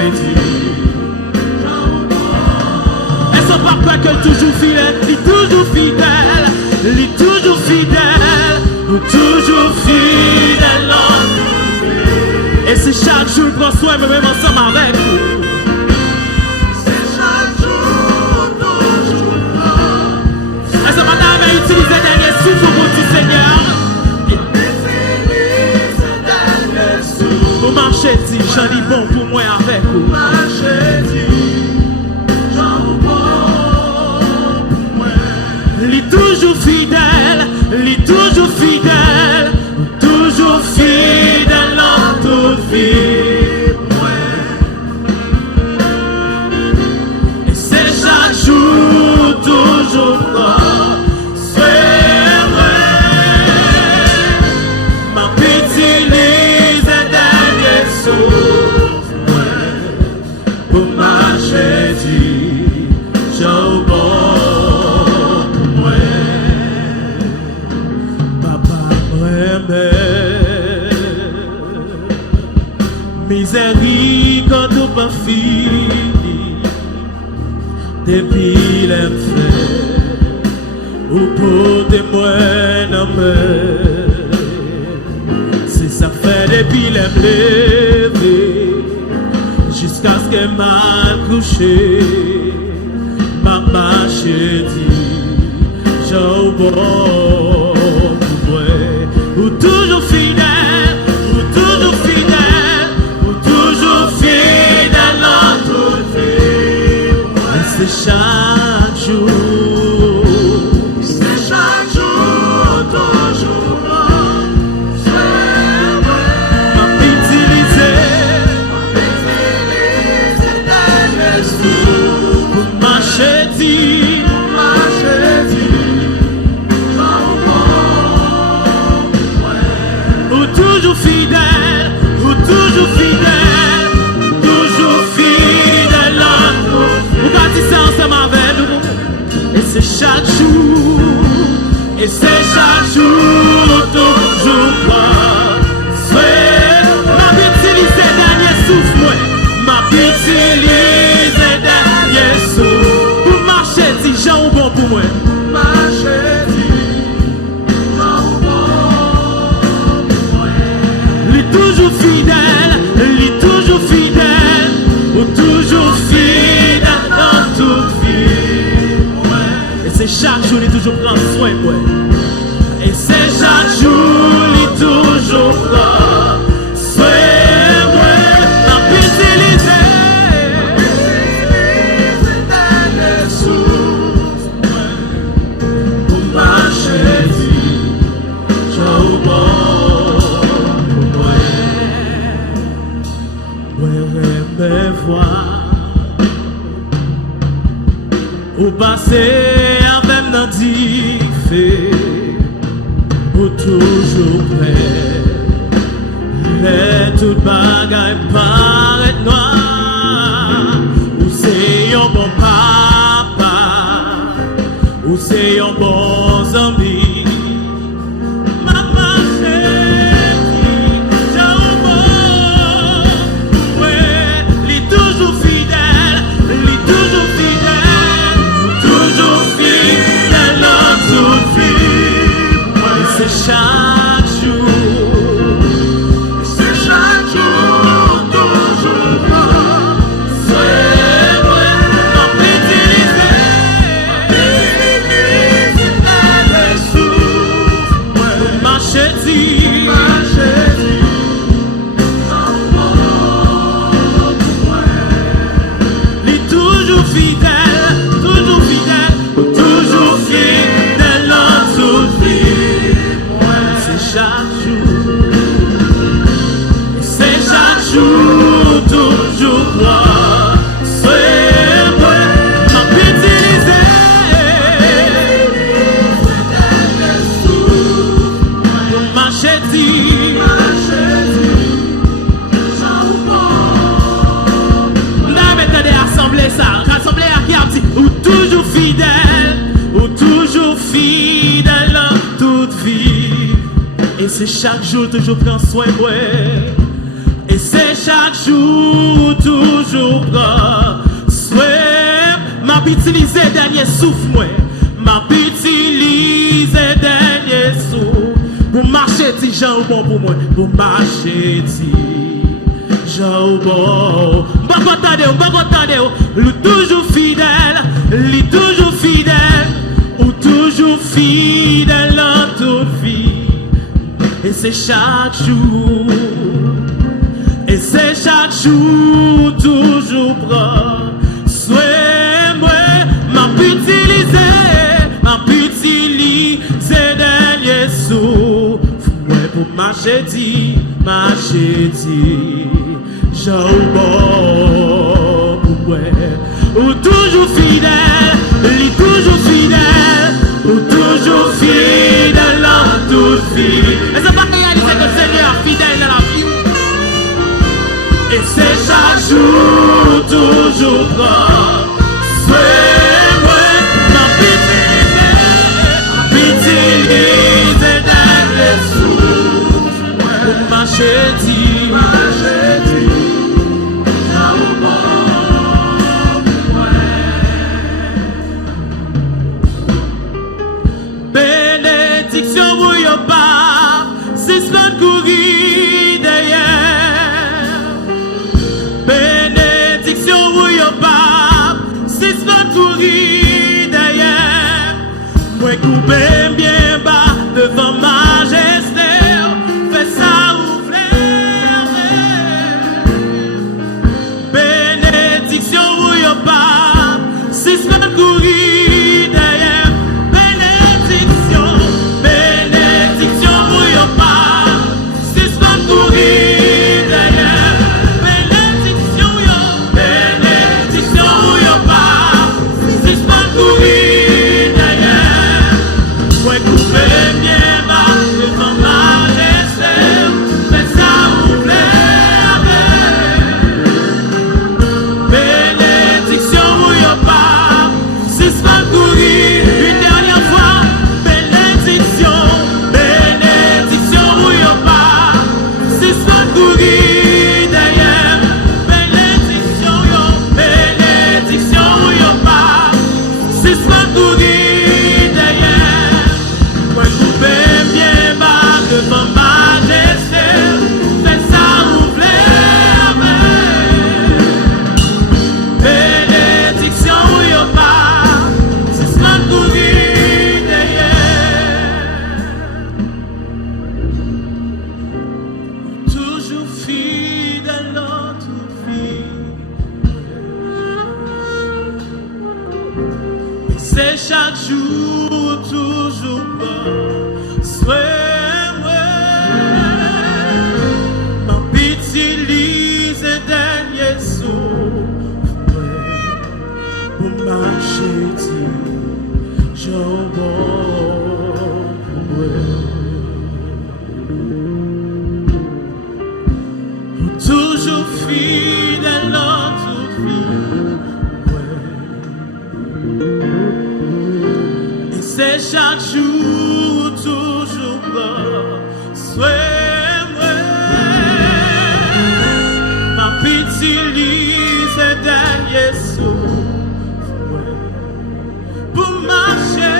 est-ce qu'on parle pas que toujours fidèle, il est toujours fidèle. Il est toujours fidèle, ou toujours fidèle. Et c'est chaque jour qu'on soit même ensemble avec vous. C'est chaque jour, toujours. Et ce matin, on va utiliser le dernier souffle pour dire Seigneur. Utilise le dernier souffle. Pour marcher, dit, j'en ai bon pour moi avec vous. Marcher, dit, j'en ai bon. Il est toujours fidèle, il est toujours fidèle en toute vie. Et c'est chaque jour toujours fort. C'est vrai, ma petite lise est dernier souffle. Pour marcher, j'ai au bon. Miséricorde pas fini depuis l'enfer ou pour témoin amer. C'est ça fait depuis l'enfer jusqu'à ce que m'a couché m'a marché dit j'ai au bon pour moi ou toujours fidèle. C'est chaque jour, toujours ma petite lise, pour marcher dit, ou toujours fidèle, et c'est chaque jour, toujours pas. Ma petite lise dernier souffle, moi. Ma petite lise dernier souffle. Pour marcher, si j'ai un bon pour moi. Marcher, si j'ai un bon pour moi. Il est toujours fidèle, ou toujours fidèle dans toute vie. Et c'est chaque jour, il est toujours prendre soin, moi. Et c'est chaque jour, il est toujours prendre soin, moi. Ma petite lise, dernier souffle, pour marcher, j'ai au bon pour moi. Me voir ou passer avec nos diffés ou toujours prêt et toute bagaille paraît noire ou c'est un bon papa marcher dit, là maintenant des assemblées ça, rassemblés à qui a dit, ou toujours fidèle en toute vie. Et c'est chaque jour toujours prendre soin de moi. Et c'est chaque jour toujours prendre soin. M'a utilisé dernier souffle moi. M'a utilisé dernier souffle. Pour marcher ti Jean ou bon pour moi. Pour marcher ti Jean ou bon. M'pas contenter, lui toujours fidèle, lui toujours fidèle. Ou toujours fidèle en toute vie. Et c'est chaque jour, toujours prendre soin moi. M'a utilisé dernier souffle moi pour marcher dit, j'en bon pour moi. Ou toujours fidèle, lui toujours fidèle, ou toujours fidèle en toute vie. Mais ça va réaliser que le Seigneur est fidèle dans la vie. Et c'est chaque jour toujours prendre soin moi. M'a utilisé dernier souffle pour marcher dit. Coupez bien bas devant majesté, fais ça ouvrir. Bénédiction ou yo pas, si semaine courir derrière. Bénédiction ou yo pas, si semaine courir derrière. Bénédiction ou yo pas, si semaine courir. C'est chaque jour toujours bon. Sois-moi, ma utilise dernier souffle pour marcher toujours fidèle en toute vie. Et c'est chaque jour toujours bon. Sois-moi, ma utilise dernier souffle pour marcher.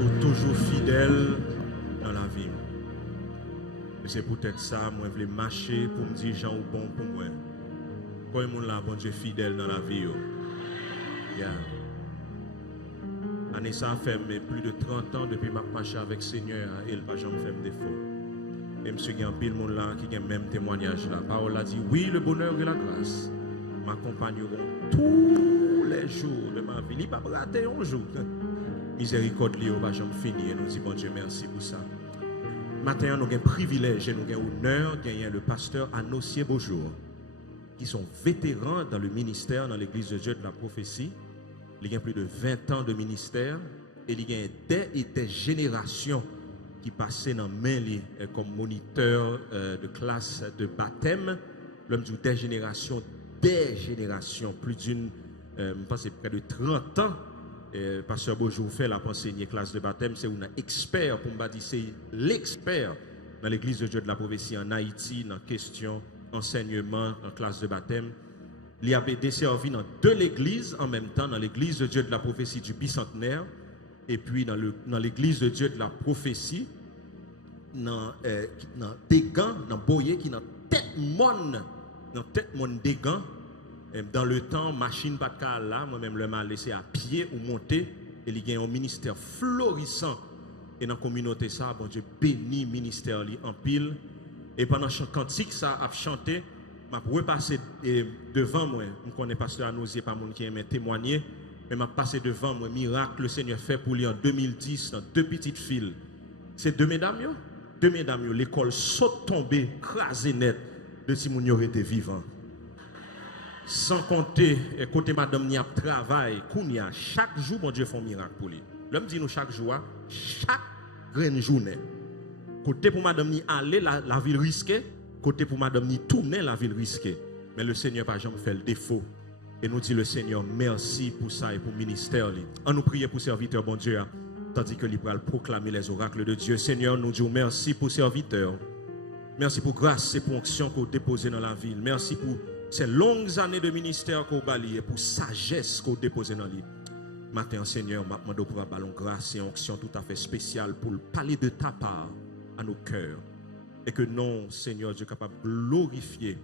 Ou toujours fidèle dans la vie. Et c'est peut-être ça, moi, je voulais marcher pour me dire, Jean, ou bon pour moi. Pour le monde là, bon Dieu fidèle dans la vie. Yeah. Année ça fait plus de 30 ans depuis que je marche avec le Seigneur et il n'a pas jamais fait défaut. Et monsieur, il y a un pile monde là qui a le même témoignage là. La parole a dit, oui, le bonheur et la grâce m'accompagneront tous les jours de ma vie. Il n'a pas raté un jour. Miséricorde, il va jamais finir. Et nous disons, bon Dieu, merci pour ça. Maintenant, nous avons un privilège et nous avons l'honneur de gagner le pasteur Anossier Beaujour, qui sont vétérans dans le ministère, dans l'église de Dieu de la prophétie. Il y a plus de 20 ans de ministère et il y a des générations qui passaient dans main comme moniteur de classe de baptême. L'homme dit des générations, plus d'une, je pense près de 30 ans. Pasteur Beaujour fait la enseigner classe de baptême, c'est un expert, pour me dire, c'est l'expert dans l'église de Dieu de la prophétie en Haïti, dans question enseignement en classe de baptême. Il a desservi dans deux églises en même temps, dans l'église de Dieu de la prophétie du bicentenaire, et puis dans l'église de Dieu de la prophétie, dans Dégan, dans Boyer, qui dans tête mon Dégan. Dans le temps, machine pas de cas là, moi-même le m'a laissé à pied ou monter, et il y a un ministère florissant. Et dans la communauté, ça, bon Dieu bénit le ministère en pile. Et pendant chaque cantique, ça a chanté. Je vais repasser devant moi. Je connais pasteur Anossier, pas mon qui aime témoigner. Mais je passé devant moi. Miracle, le Seigneur fait pour lui en 2010 dans deux petites filles. C'est deux mesdames. L'école saute tombée, crasée net. De si mon aurait été vivant. Sans compter, côté madame n'y a travail, Kounia, chaque jour, mon Dieu fait un miracle pour lui. L'homme dit nous chaque jour, chaque grande journée. Côté pour madame n'y aller, la ville risquée. Côté pour madame n'y tourner, la ville risquée. Mais le Seigneur n'a jamais fait le défaut. Et nous dit le Seigneur, merci pour ça et pour le ministère. On nous prie pour serviteur, bon Dieu, tandis que l'Ibral proclamer les oracles de Dieu. Seigneur, nous disons merci pour serviteur. Merci pour grâce et pour onction qu'on déposé dans la ville. Merci pour ces longues années de ministère qu'on balayé, pour sagesse qu'on déposé dans la vie. Matin, Seigneur, je demande pour un ballon grâce et onction tout à fait spéciale pour parler de ta part à nos cœurs. Et que non, Seigneur, Dieu capable de glorifier.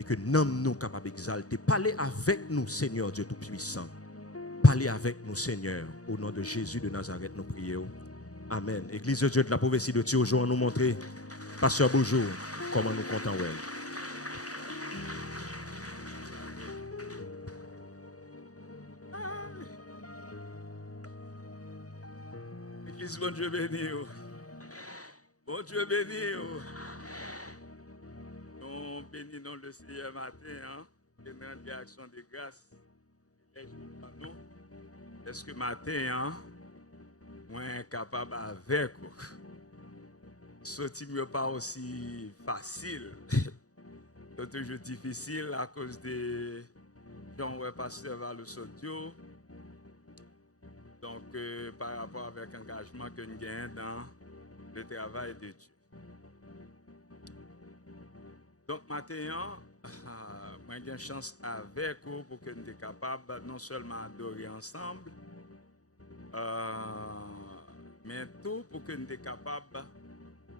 Et que non, nous capable d'exalter. Parlez avec nous, Seigneur Dieu Tout-Puissant. Parlez avec nous, Seigneur. Au nom de Jésus de Nazareth, nous prions. Amen. Église de Dieu de la prophétie de Dieu, aujourd'hui, nous montrer, Pasteur Beaujour, comment nous comptons. Église, bon Dieu béni. Bon Dieu béni. Nous bénissons le Seigneur matin. Et notre réaction de grâce. Est-ce que matin, moi, capable avec vous? Sortir mieux pas aussi facile. C'est toujours difficile à cause de Jean-Oué Pasteur vers le Sodio. Donc, par rapport avec l'engagement que nous gagnons dans le travail de Dieu. Donc, maintenant, moi, j'ai une chance avec vous pour que nous soyons capables non seulement d'adorer ensemble, mais tout pour que nous soyons capables de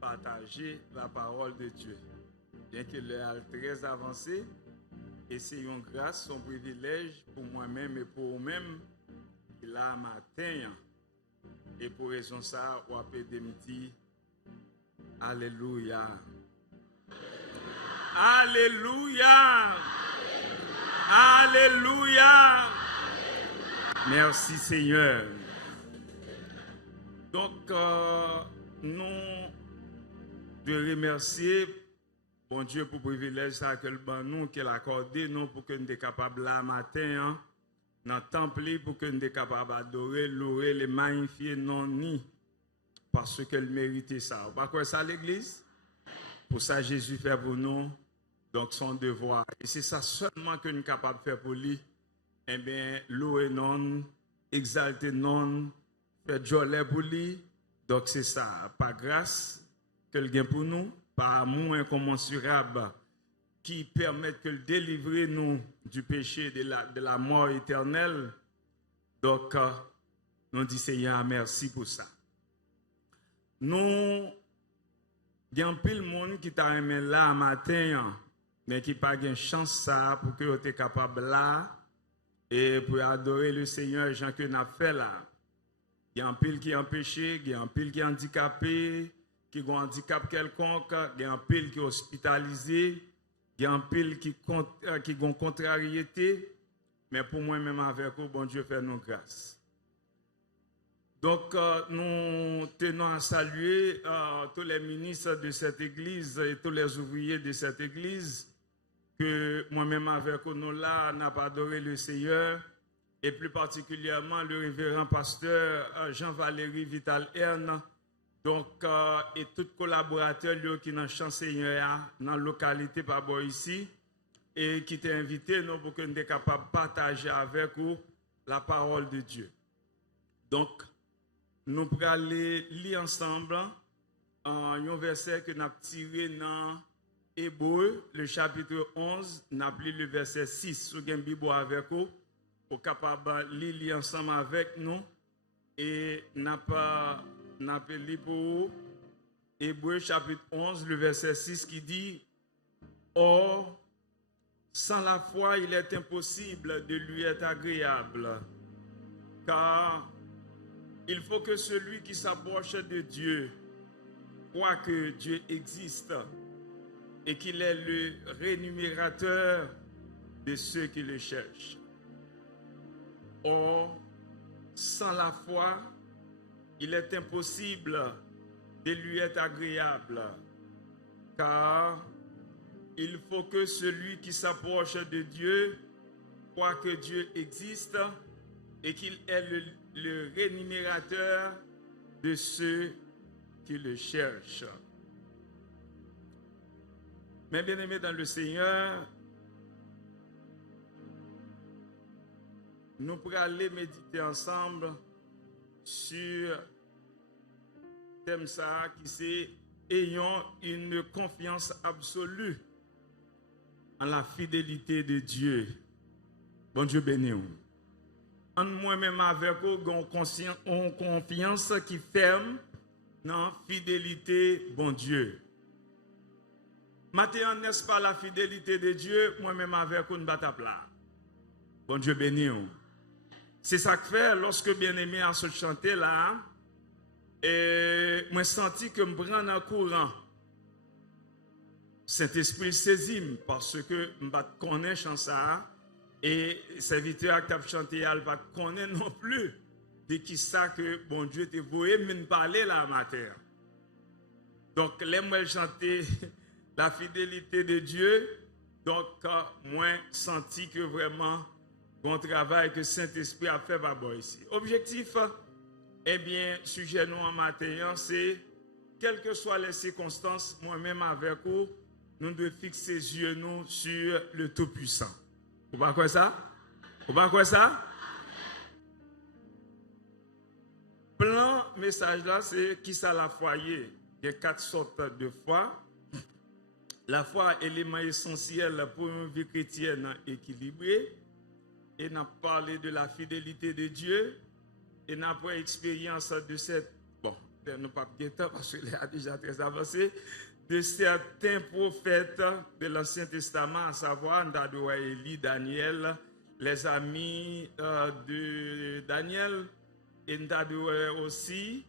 partager la parole de Dieu. Bien que l'heure est très avancée, et c'est une grâce, un privilège pour moi-même et pour vous-même. Là matin et pour raison ça on peut dire alléluia alléluia alléluia merci Seigneur. Donc nous de remercier bon Dieu pour le privilège ça que nous qu'elle a accordé nous pour que nous soyons capables là matin dans le temple pour que nous soyons capables d'adorer, louer, les magnifier, non ni parce qu'elle méritait ça. Vous ne croyez ça l'église? Pour ça, Jésus fait pour nous, donc son devoir. Et c'est ça seulement que nous sommes capables de faire pour lui. Eh bien, louer non, exalter non, faire joie pour lui. Donc c'est ça, par grâce qu'elle gagne pour nous, par amour incommensurable qui permettent de délivrer nous du péché, de la mort éternelle. Donc, nous disons Seigneur, merci pour ça. Nous Il y a un pile monde qui t'a aimé là matin, mais qui pas de chance ça pour que tu es capable là et pour adorer le Seigneur, Jean que n'a fait là. Il y a un pile qui est empêché, il y a un pile qui est handicapé, qui a un handicap quelconque, il y a un pile qui est hospitalisé, il y a un pile qui a une contrariété, mais pour moi-même avec vous, bon Dieu fait nous grâce. Donc, nous tenons à saluer tous les ministres de cette église et tous les ouvriers de cette église, que moi-même avec nous là, n'a pas adoré le Seigneur, et plus particulièrement le révérend pasteur Jean-Valéry Vital Erne, donc, et tous les collaborateurs qui ont chancé dans la localité par ici, et qui t'ont invité nous pour que nous soyons capables de partager avec vous la parole de Dieu. Donc, nous pourrons aller lire ensemble un verset que nous avons tiré dans Hébreu, le chapitre 11, nous avons lu le verset 6. Si vous avez une Bible avec vous, vous êtes capable de lire ensemble avec nous. Et nous avons lu pour vous Hébreu, chapitre 11, le verset 6 qui dit: Or, sans la foi, il est impossible de lui être agréable, car il faut que celui qui s'approche de Dieu croit que Dieu existe et qu'il est le rémunérateur de ceux qui le cherchent. Or, sans la foi, il est impossible de lui être agréable, car il faut que celui qui s'approche de Dieu croit que Dieu existe et qu'il est le rémunérateur de ceux qui le cherchent. Mes bien-aimés dans le Seigneur, nous pourrons aller méditer ensemble sur le thème ça qui c'est ayons une confiance absolue en la fidélité de Dieu. Bon Dieu béni. En moi-même avec vous, on confiance qui ferme dans la fidélité bon Dieu. Maintenant, n'est-ce pas la fidélité de Dieu, moi-même avec vous, une bataille là. Bon Dieu béni. C'est ça que fait lorsque bien-aimé a se chanter là, et moi senti que me prend en courant. Saint-Esprit saisit parce que je connais ça et serviteur qui a chanté il va connaître non plus de qui ça que bon Dieu te voyé me parler là matin. Donc les moi chanter la fidélité de Dieu, donc moi senti que vraiment bon travail que Saint-Esprit a fait par ici. Objectif, eh bien, sujet nous en matin, c'est quelles que soient les circonstances, moi-même avec vous, nous devons fixer les yeux nous sur le Tout-Puissant. Vous ne quoi ça? Vous ne quoi ça? Plan message là, c'est qui ça la foi? Il y a 4 sortes de foi. La foi est l'élément essentiel pour une vie chrétienne équilibrée. Et n'a parlé de la fidélité de Dieu. Et n'a pas expérience de cette. Bon, nous pas de temps parce qu'il a déjà très avancé. De certains prophètes de l'Ancien Testament, à savoir Ndadoua, Élie, Daniel, les amis de Daniel, et Ndadoua aussi,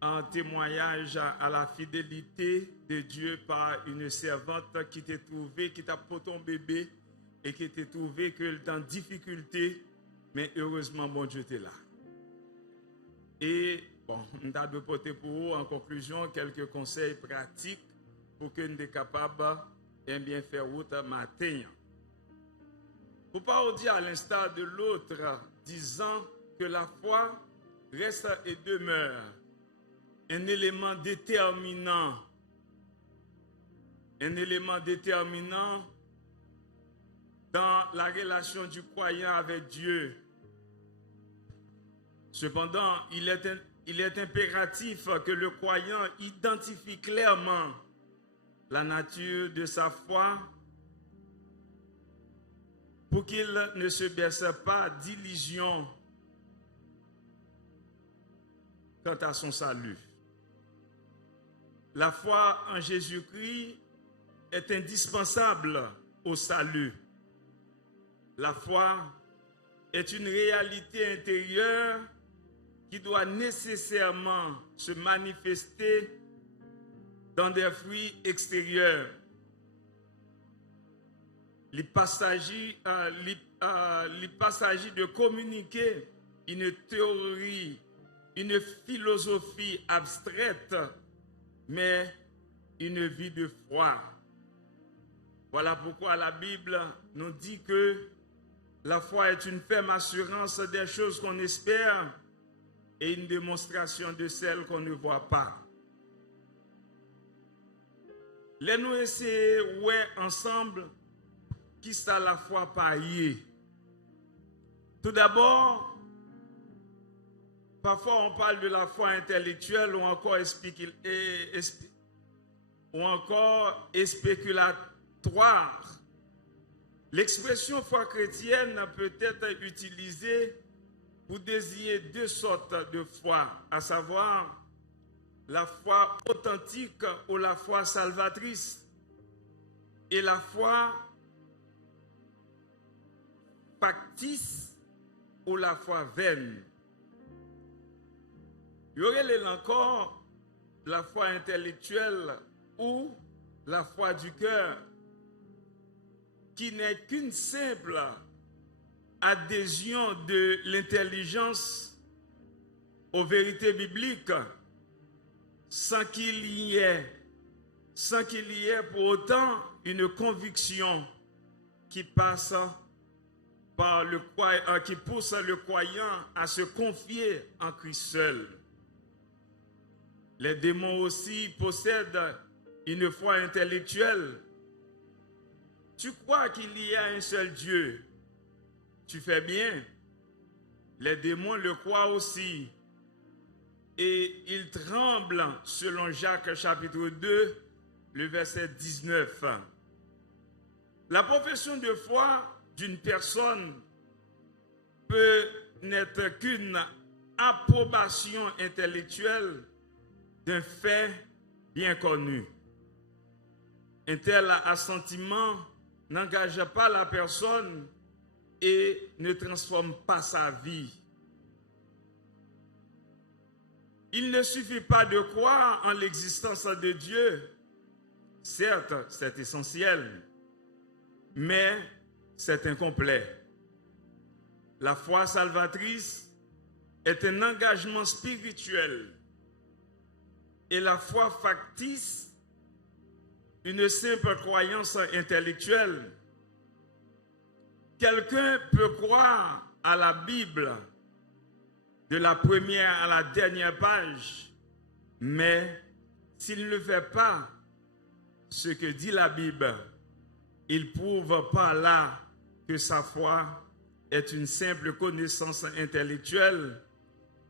en témoignage à la fidélité de Dieu par une servante qui t'a trouvé, qui t'a pour ton bébé, et qui t'a trouvé que dans difficulté, mais heureusement, bon Dieu était là. Et bon, on a de porter pour vous en conclusion quelques conseils pratiques pour que nous soyons capables de bien faire route matin. Pour ne pas dire à l'instar de l'autre, disant que la foi reste et demeure un élément déterminant dans la relation du croyant avec Dieu. Cependant, il est impératif que le croyant identifie clairement la nature de sa foi pour qu'il ne se berce pas d'illusions quant à son salut. la foi en Jésus-Christ est indispensable au salut. La foi est une réalité intérieure qui doit nécessairement se manifester dans des fruits extérieurs. Il s'agit de communiquer une théorie, une philosophie abstraite, mais une vie de foi. Voilà pourquoi la Bible nous dit que la foi est une ferme assurance des choses qu'on espère et une démonstration de celles qu'on ne voit pas. Les nous essayer ouais ensemble qui ça la foi paillée. Tout d'abord, parfois on parle de la foi intellectuelle ou encore spéculatoire. L'expression foi chrétienne peut être utilisée pour désigner deux sortes de foi, à savoir la foi authentique ou la foi salvatrice et la foi factice ou la foi vaine. Il y aurait encore la foi intellectuelle ou la foi du cœur, qui n'est qu'une simple adhésion de l'intelligence aux vérités bibliques, sans qu'il y ait pour autant une conviction qui passe par qui pousse le croyant à se confier en Christ seul. Les démons aussi possèdent une foi intellectuelle. Tu crois qu'il y a un seul Dieu? Tu fais bien. Les démons le croient aussi. Et ils tremblent, selon Jacques chapitre 2, le verset 19. La profession de foi d'une personne peut n'être qu'une approbation intellectuelle d'un fait bien connu. Un tel assentiment n'engage pas la personne et ne transforme pas sa vie. Il ne suffit pas de croire en l'existence de Dieu. Certes, c'est essentiel, mais c'est incomplet. La foi salvatrice est un engagement spirituel et la foi factice, une simple croyance intellectuelle. Quelqu'un peut croire à la Bible de la première à la dernière page, mais s'il ne fait pas ce que dit la Bible, il prouve par là que sa foi est une simple connaissance intellectuelle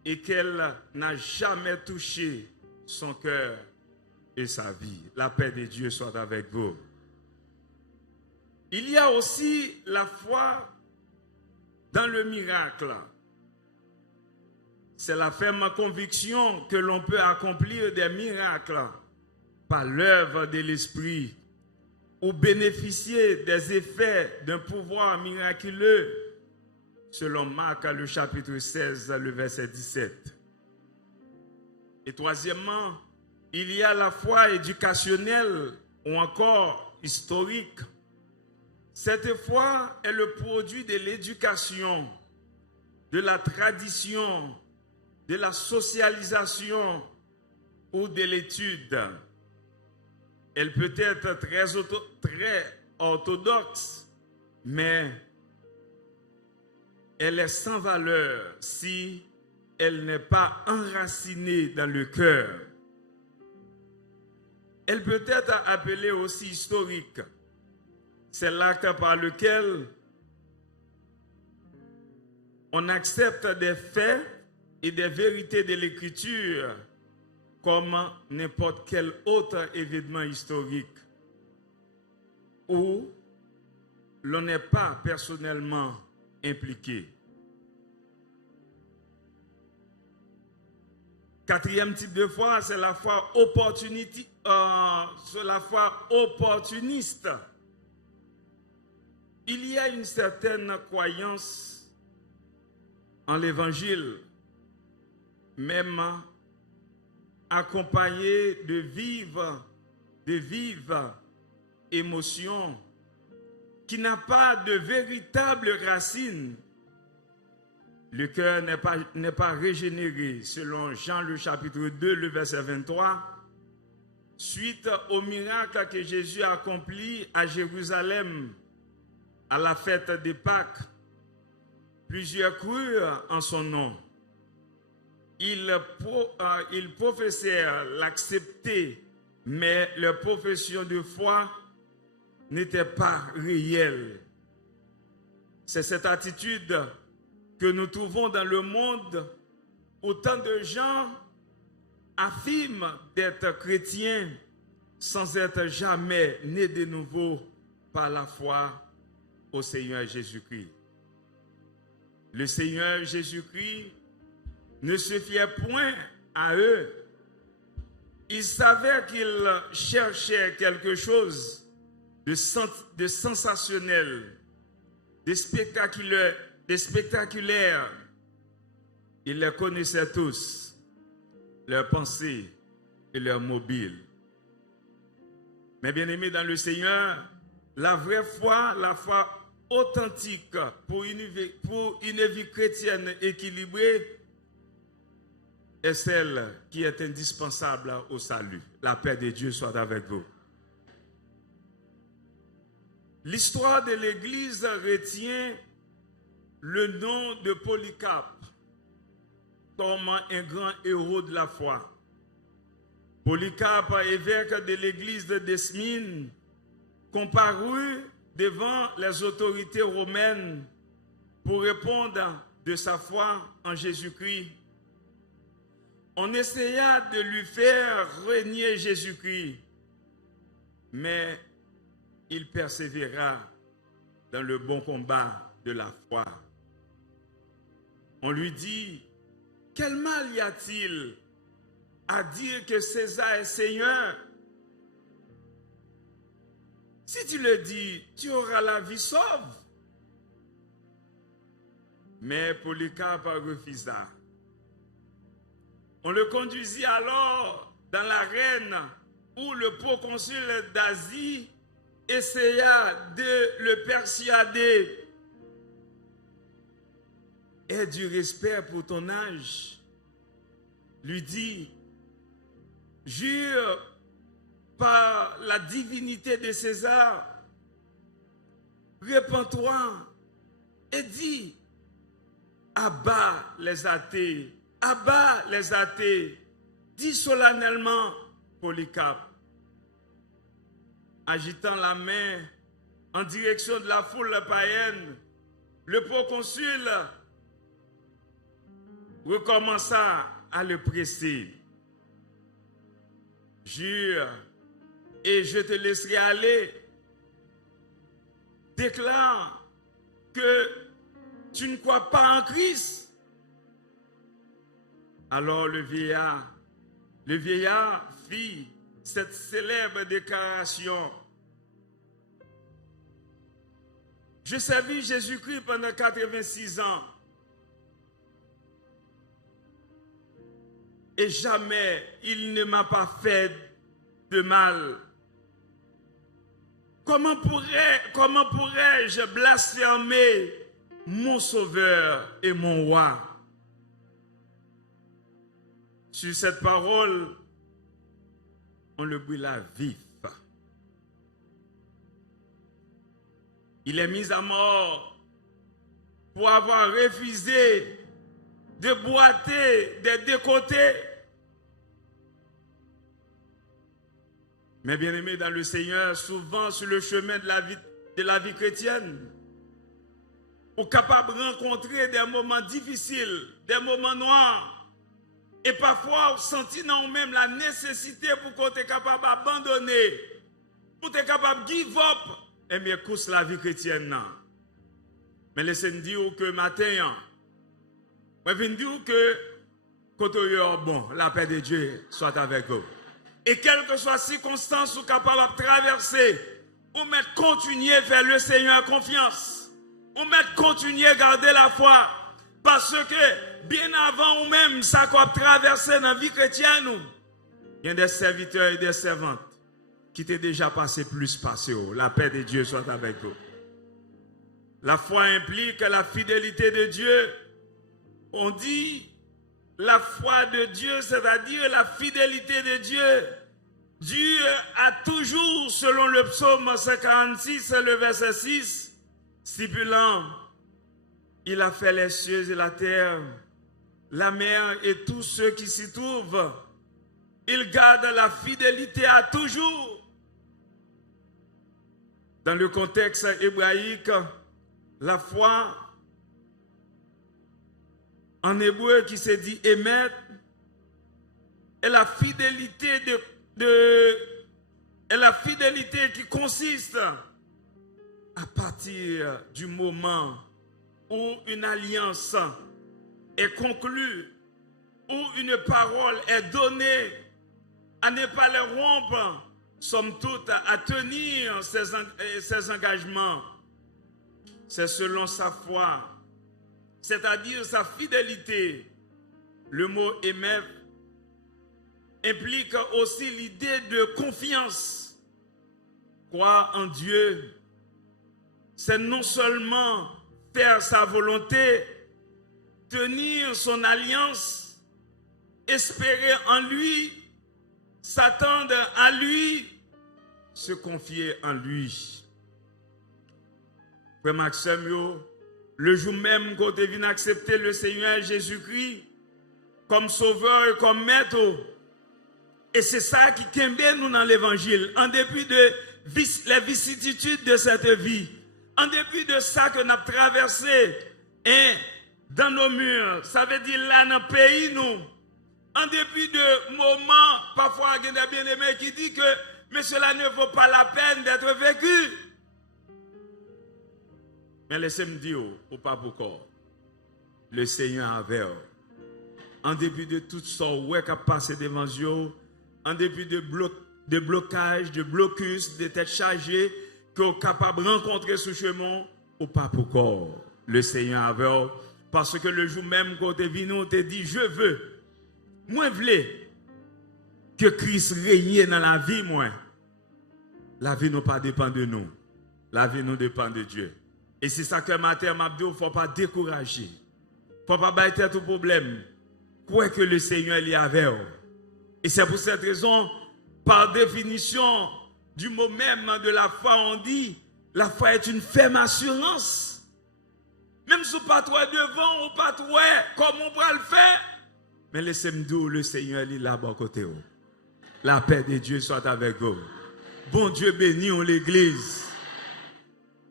et qu'elle n'a jamais touché son cœur et sa vie. La paix de Dieu soit avec vous. Il y a aussi la foi dans le miracle. C'est la ferme conviction que l'on peut accomplir des miracles par l'œuvre de l'Esprit ou bénéficier des effets d'un pouvoir miraculeux, selon Marc le chapitre 16, le verset 17. Et troisièmement, il y a la foi éducationnelle ou encore historique. Cette foi est le produit de l'éducation, de la tradition, de la socialisation ou de l'étude. Elle peut être très orthodoxe, mais elle est sans valeur si elle n'est pas enracinée dans le cœur. Elle peut être appelée aussi historique. C'est l'acte par lequel on accepte des faits et des vérités de l'Écriture comme n'importe quel autre événement historique où l'on n'est pas personnellement impliqué. Quatrième type de foi, c'est la foi opportuniste. Il y a une certaine croyance en l'évangile, même accompagnée de vives émotions, qui n'a pas de véritable racine. Le cœur n'est pas régénéré, selon Jean le chapitre 2, le verset 23, suite au miracle que Jésus a accompli à Jérusalem à la fête des Pâques. Plusieurs crurent en son nom. Ils professèrent l'accepter, mais leur profession de foi n'était pas réelle. C'est cette attitude que nous trouvons dans le monde où tant de gens affirment d'être chrétiens sans être jamais nés de nouveau par la foi au Seigneur Jésus-Christ. Le Seigneur Jésus-Christ ne se fiait point à eux. Ils savaient qu'ils cherchaient quelque chose de sensationnel, de spectaculaire. Ils les connaissaient tous, leurs pensées et leurs mobiles. Mais bien aimés dans le Seigneur, la vraie foi, la foi authentique pour une vie chrétienne équilibrée est celle qui est indispensable au salut. La paix de Dieu soit avec vous. L'histoire de l'Église retient le nom de Polycarpe comme un grand héros de la foi. Polycarpe, évêque de l'église de Smyrne, comparut devant les autorités romaines pour répondre de sa foi en Jésus-Christ. On essaya de lui faire renier Jésus-Christ, mais il persévéra dans le bon combat de la foi. On lui dit: quel mal y a-t-il à dire que César est Seigneur? Si tu le dis, tu auras la vie sauve. Mais Polycarpe refusa. On le conduisit alors dans l'arène où le proconsul d'Asie essaya de le persuader. Aie du respect pour ton âge. Lui dit: jure par la divinité de César, répands-toi et dis: abat les athées, abat les athées. Dis solennellement, Polycarpe. Agitant la main en direction de la foule païenne, le proconsul recommença à le presser. Jure et je te laisserai aller. Déclare que tu ne crois pas en Christ. Alors le vieillard fit cette célèbre déclaration: je servis Jésus-Christ pendant 86 ans et jamais il ne m'a pas fait de mal. Comment pourrais-je blasphémer mon Sauveur et mon Roi? Sur cette parole, on le brûla vif. Il est mis à mort pour avoir refusé de boiter des décotés. Mais bien aimés dans le Seigneur, souvent sur le chemin de la vie chrétienne, on est capable de rencontrer des moments difficiles, des moments noirs. Et parfois, on sentit dans nous-mêmes la nécessité pour qu'on soit capable d'abandonner, pour être capable de give up, et bien, course la vie chrétienne. Mais laissez-nous dire que matin, je viens dire que quand bon, la paix de Dieu soit avec vous. Et quelles que soient les circonstances, vous êtes capable de traverser, ou mettre continuer vers le Seigneur confiance, ou mettre continuer à garder la foi, parce que bien avant ou même ça qu'on a traversé dans la vie chrétienne, il y a des serviteurs et des servantes qui t'ont déjà passé plus passé. La paix de Dieu soit avec vous. La foi implique la fidélité de Dieu. On dit la foi de Dieu, c'est-à-dire la fidélité de Dieu. Dieu a toujours, selon le psaume 146, le verset 6, stipulant, il a fait les cieux et la terre, la mer et tous ceux qui s'y trouvent. Il garde la fidélité à toujours. Dans le contexte hébraïque, la foi, en hébreu qui se dit émettre, est la fidélité est la fidélité qui consiste à partir du moment où une alliance est conclue, où une parole est donnée, à ne pas les rompre, somme toute, à tenir ses engagements. C'est selon sa foi, c'est-à-dire sa fidélité. Le mot émettre implique aussi l'idée de confiance. Croire en Dieu, c'est non seulement faire sa volonté, tenir son alliance, espérer en lui, s'attendre à lui, se confier en lui. Frère Maxime, le jour même quand tu viens accepter le Seigneur Jésus-Christ comme sauveur et comme maître, et c'est ça qui kembe nous dans l'évangile, en dépit de les vicissitudes de cette vie, en dépit de ça que nous avons traversé, et dans nos murs, ça veut dire là dans le pays, nous, en dépit de moments, parfois il y a des bien-aimés qui disent que mais cela ne vaut pas la peine d'être vécu. Mais laissez-moi dire, ou pas pourquoi, le Seigneur avait, en dépit de tout ça, ouais, qui a passé devant Dieu, en dépit de blocages, de blocus, de têtes chargées, qu'on est capable de rencontrer ce chemin, ou pas pourquoi, le Seigneur avait, parce que le jour même quand tu es venu, on t'a dit, je veux, moi, je veux que Christ règne dans la vie, moi. La vie ne pas dépend de nous. La vie nous dépend de Dieu. Et c'est ça que matin m'a dit, il ne faut pas décourager. Il ne faut pas battre tout problème. Quoi que le Seigneur y avait. Et c'est pour cette raison, par définition, du mot même de la foi, on dit, la foi est une ferme assurance. Même si pas toi devant ou pas toi, comme on va le faire. Mais laissez-moi dire, le Seigneur est là-bas à côté. La paix de Dieu soit avec vous. Bon Dieu bénit l'église.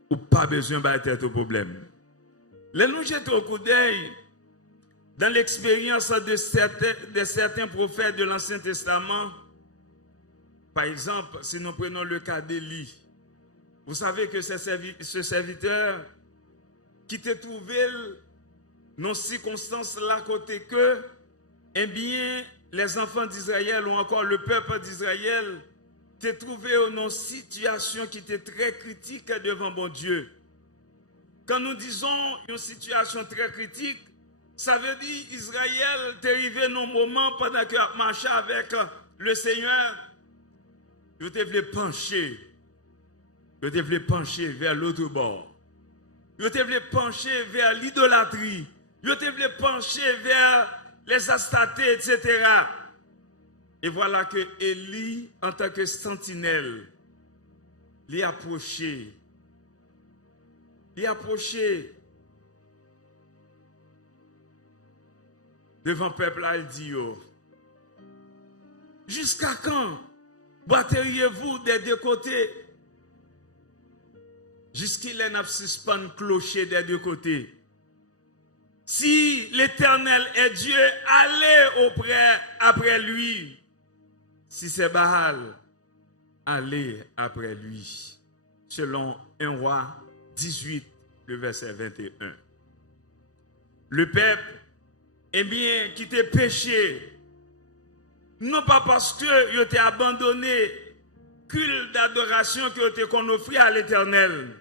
Ou pas besoin de tête au problème. Les nous jetons au coup d'œil dans l'expérience de certains prophètes de l'Ancien Testament. Par exemple, si nous prenons le cas d'Élie, vous savez que ce serviteur qui t'est trouvé dans ces circonstances-là côté que, eh bien, les enfants d'Israël ou encore le peuple d'Israël t'es trouvé dans une situation qui était très critique devant bon Dieu. Quand nous disons une situation très critique, ça veut dire Israël t'est arrivé dans un moment pendant qu'il a marché avec le Seigneur, je devais pencher. Je devais pencher vers l'autre bord. Je devais pencher vers l'idolâtrie. Je devais pencher vers les astatés, etc. Et voilà que Élie, en tant que sentinelle, l'y approché. Devant le peuple, il dit, jusqu'à quand batteriez-vous des deux côtés? Jusqu'il est suspend clocher des deux côtés. Si l'Éternel est Dieu, allez après lui. Si c'est Baal, allez après lui. Selon 1 Roi 18, le verset 21. Le peuple eh bien, qui t'est péché. Non pas parce que ils t'ont abandonné culte d'adoration que t'es qu'on offrit à l'Éternel,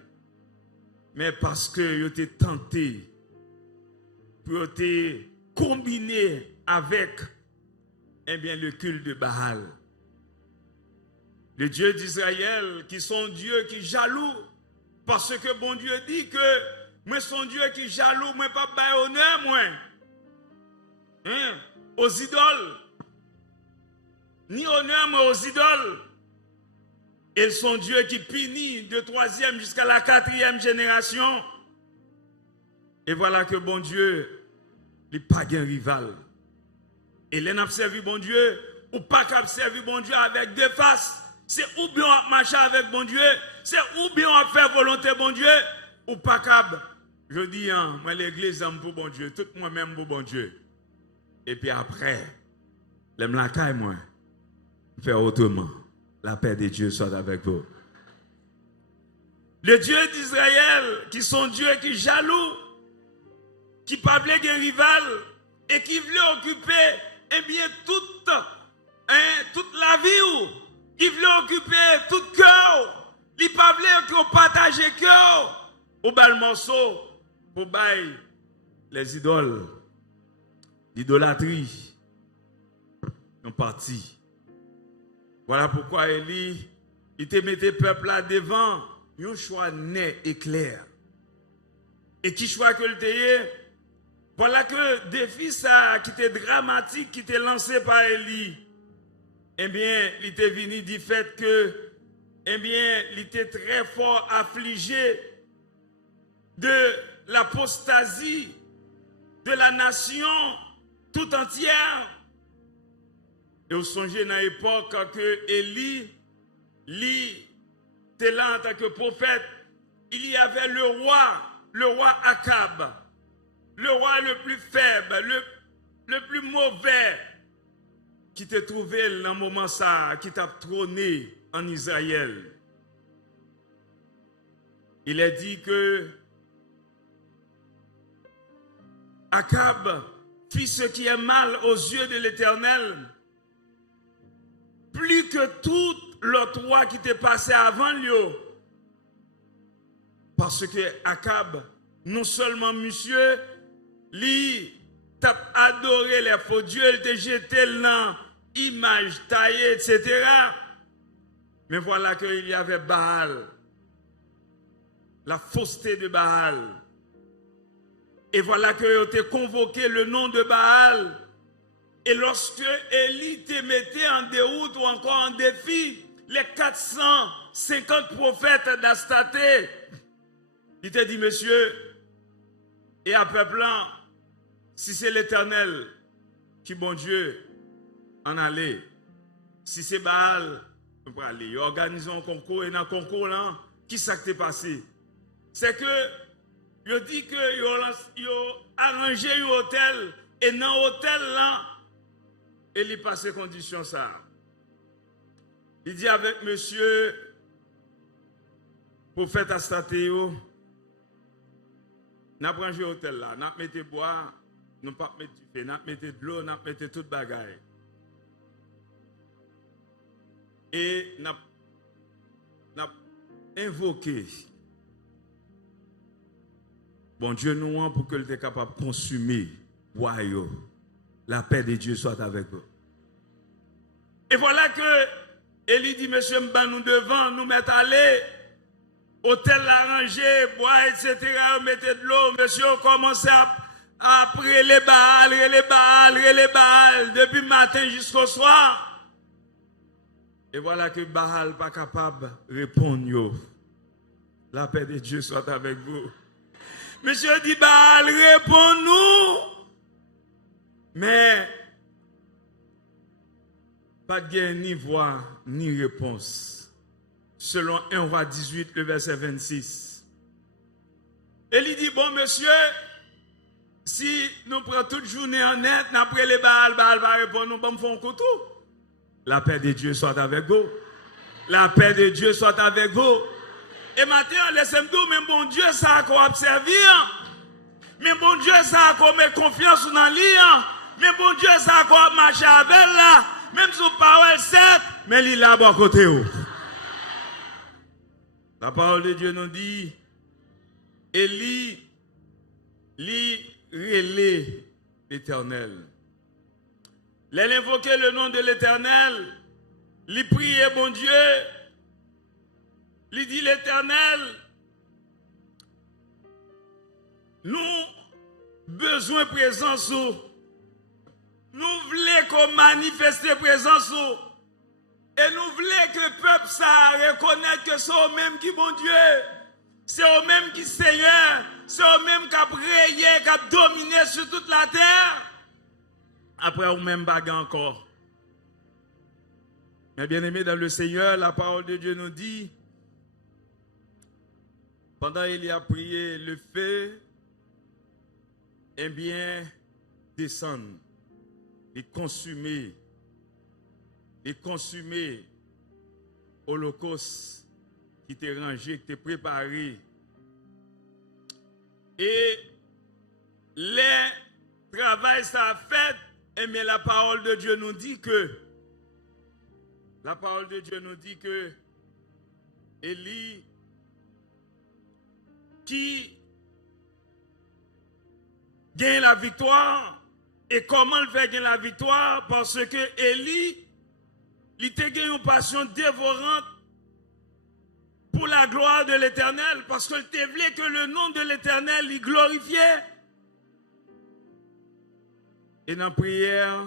mais parce que ils t'ont tenté, pour te combiner avec eh bien, le culte de Baal. Le Dieu d'Israël, qui sont Dieu qui jaloux, parce que bon Dieu dit que moi son Dieu qui jaloux, moi pas bailler honneur, moi. Aux idoles. Ni honneur, moi aux idoles. Ils sont Dieu qui punit de 3e jusqu'à la 4e génération. Et voilà que bon Dieu, il n'a pas de rival. Et l'on a servi bon Dieu, ou pas qu'à servir bon Dieu avec deux faces. C'est ou bien on marche avec bon Dieu, c'est ou bien on fait volonté bon Dieu, ou pas qu'à. Je dis, hein, moi l'église aime pour bon Dieu, tout moi-même pour bon Dieu. Et puis après, l'aime la caille, moi, faire autrement. La paix de Dieu soit avec vous. Le Dieu d'Israël, qui sont Dieu qui jaloux, qui pas voulait de rival, et qui voulait occuper, eh bien, toute la vie, qui voulait occuper tout cœur, il pas voulait qu'on partage cœur, au bal morceau, pour bailler les idoles, l'idolâtrie, en partie. Voilà pourquoi Élie, il te mettait peuple là devant, un choix net et clair. Et qui choix que le tayé? Voilà que défi ça qui était dramatique, qui était lancé par Élie. Eh bien, il était venu du fait que, eh bien, il était très fort affligé de l'apostasie de la nation tout entière. Et vous songez dans l'époque que Élie, était là en tant que prophète, il y avait le roi Akab, le roi le plus faible, le plus mauvais, qui t'a trouvé dans le moment ça, qui t'a trôné en Israël. Il a dit que Akab fit ce qui est mal aux yeux de l'Éternel, plus que tout l'autre roi qui était passé avant lui. Parce que Akab, non seulement monsieur, lui, t'a adoré les faux dieux, il t'a jeté dans l'image taillée, etc. Mais voilà qu'il y avait Baal, la fausseté de Baal. Et voilà qu'il a convoqué le nom de Baal. Et lorsque Élie te mettait en déroute ou encore en défi, les 450 prophètes d'Astaté, il te dit, monsieur, et à peuple, si c'est l'Éternel qui, bon Dieu, en aller, si c'est Baal, on peut aller. Organisons un concours, et dans le concours, là, qui s'est passé? C'est que, il dit qu'il a arrangé un hôtel, et dans l'hôtel, là, il y passe conditions ça. Il dit avec monsieur, prophète Astatéo, nous avons rangé l'hôtel là, nous avons mis bois, nous n'avons pas mis du feu, nous avons mis de l'eau, nous avons mis toute bagaille. Et nous avons invoqué, bon Dieu nous pour que soit capable de consommer bois. La paix de Dieu soit avec vous. Et voilà que Élie dit, monsieur Mba, nous devons nous mettre à aller, hôtel arrangé, bois, etc., mettez de l'eau, monsieur, on commence à prier les Baal, depuis le matin jusqu'au soir. Et voilà que Baal n'est pas capable de répondre. La paix de Dieu soit avec vous. Monsieur dit, Baal, réponds-nous. Mais, pas de guerre, ni voix, ni réponse. Selon 1 Roi 18, le verset 26. Et il dit, bon monsieur, si nous prenons toute journée en net, après les Baal va répondre, nous allons faire un couteau. La paix de Dieu soit avec vous. La paix de Dieu soit avec vous. Et maintenant, laissez-moi dire, mais bon Dieu, ça a quoi observer. Mais bon Dieu, ça a comme confiance dans lui. Mais bon Dieu, ça a comme marché avec là. Même si parole certes, mais il est là à côté. La parole de Dieu nous dit, Élie, relait l'Éternel. Elle invoquait le nom de l'Éternel. Il priait, bon Dieu. Il dit l'Éternel, nous besoin de présence. Nous voulons qu'on manifeste présence. Et nous voulons que le peuple ça reconnaisse que c'est eux même qui bon Dieu. C'est eux même qui Seigneur. C'est eux même qui a prié, qui a dominé sur toute la terre. Après, ou même bagarre encore. Mais bien aimé dans le Seigneur, la parole de Dieu nous dit, pendant qu'il a prié, le feu, eh bien, descend, et consumé holocauste qui t'est rangé, qui t'est préparé. Et le travail ça a fait, eh bien, la parole de Dieu nous dit que Élie qui gagne la victoire. Et comment il fait gagner la victoire? Parce que Élie, il a gagné une passion dévorante pour la gloire de l'Éternel. Parce qu'il voulait que le nom de l'Éternel il glorifiait. Et dans la prière,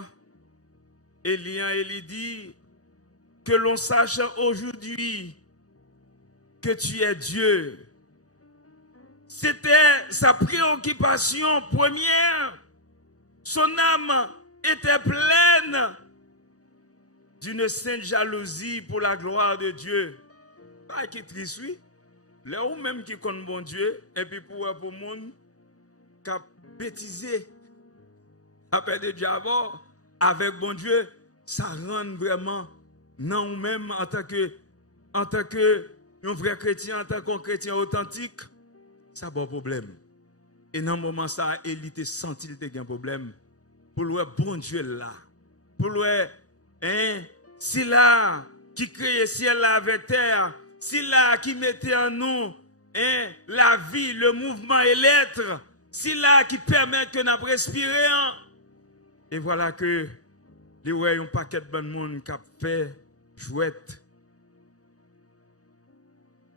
Élie dit que l'on sache aujourd'hui que tu es Dieu. C'était sa préoccupation première. Son âme était pleine d'une sainte jalousie pour la gloire de Dieu. Pas qui triste, oui. Là où même qui connaît bon Dieu, et puis pour le monde qui a bêtisé, après de Dieu avec bon Dieu, ça rend vraiment, non, ou même en tant que un vrai chrétien, en tant qu'un chrétien authentique, ça a bon problème. Et dans le moment ça, Élie te senti qu'il y a un problème. Pour le bon Dieu là. Pour le, si là, qui crée ciel là avec terre, si là, qui mettait en nous, la vie, le mouvement et l'être, si là, qui permet que nous respirions. Et voilà que, les ouais, un paquet de bon monde qui a fait jouette.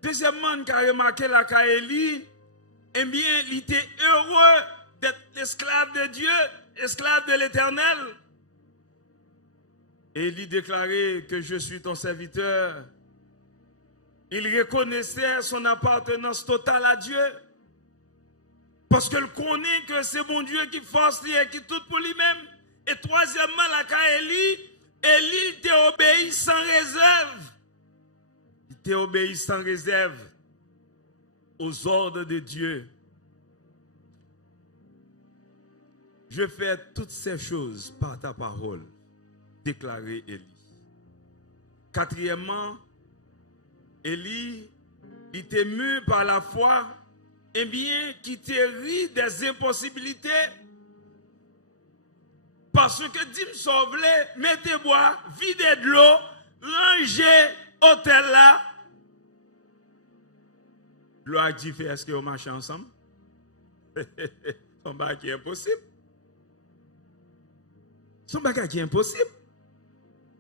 Deuxièmement, qui a remarqué la Kaélie, eh bien, il était heureux d'être esclave de Dieu, esclave de l'Éternel. Et il déclarait que je suis ton serviteur. Il reconnaissait son appartenance totale à Dieu. Parce qu'il connaît que c'est bon Dieu qui force lui et qui tout pour lui-même. Et troisièmement, la Élie t'obéit sans réserve. Il t'obéit sans réserve aux ordres de Dieu. Je fais toutes ces choses par ta parole, déclarait Élie. Quatrièmement, Élie, il était mu par la foi, eh bien, qui te rit des impossibilités. Parce que Dieu me sauve, mettez bois, videz de l'eau, rangez hôtel là. L'eau a dit, est-ce qu'on marche ensemble? Son bagage qui est impossible. Son bagage qui est impossible.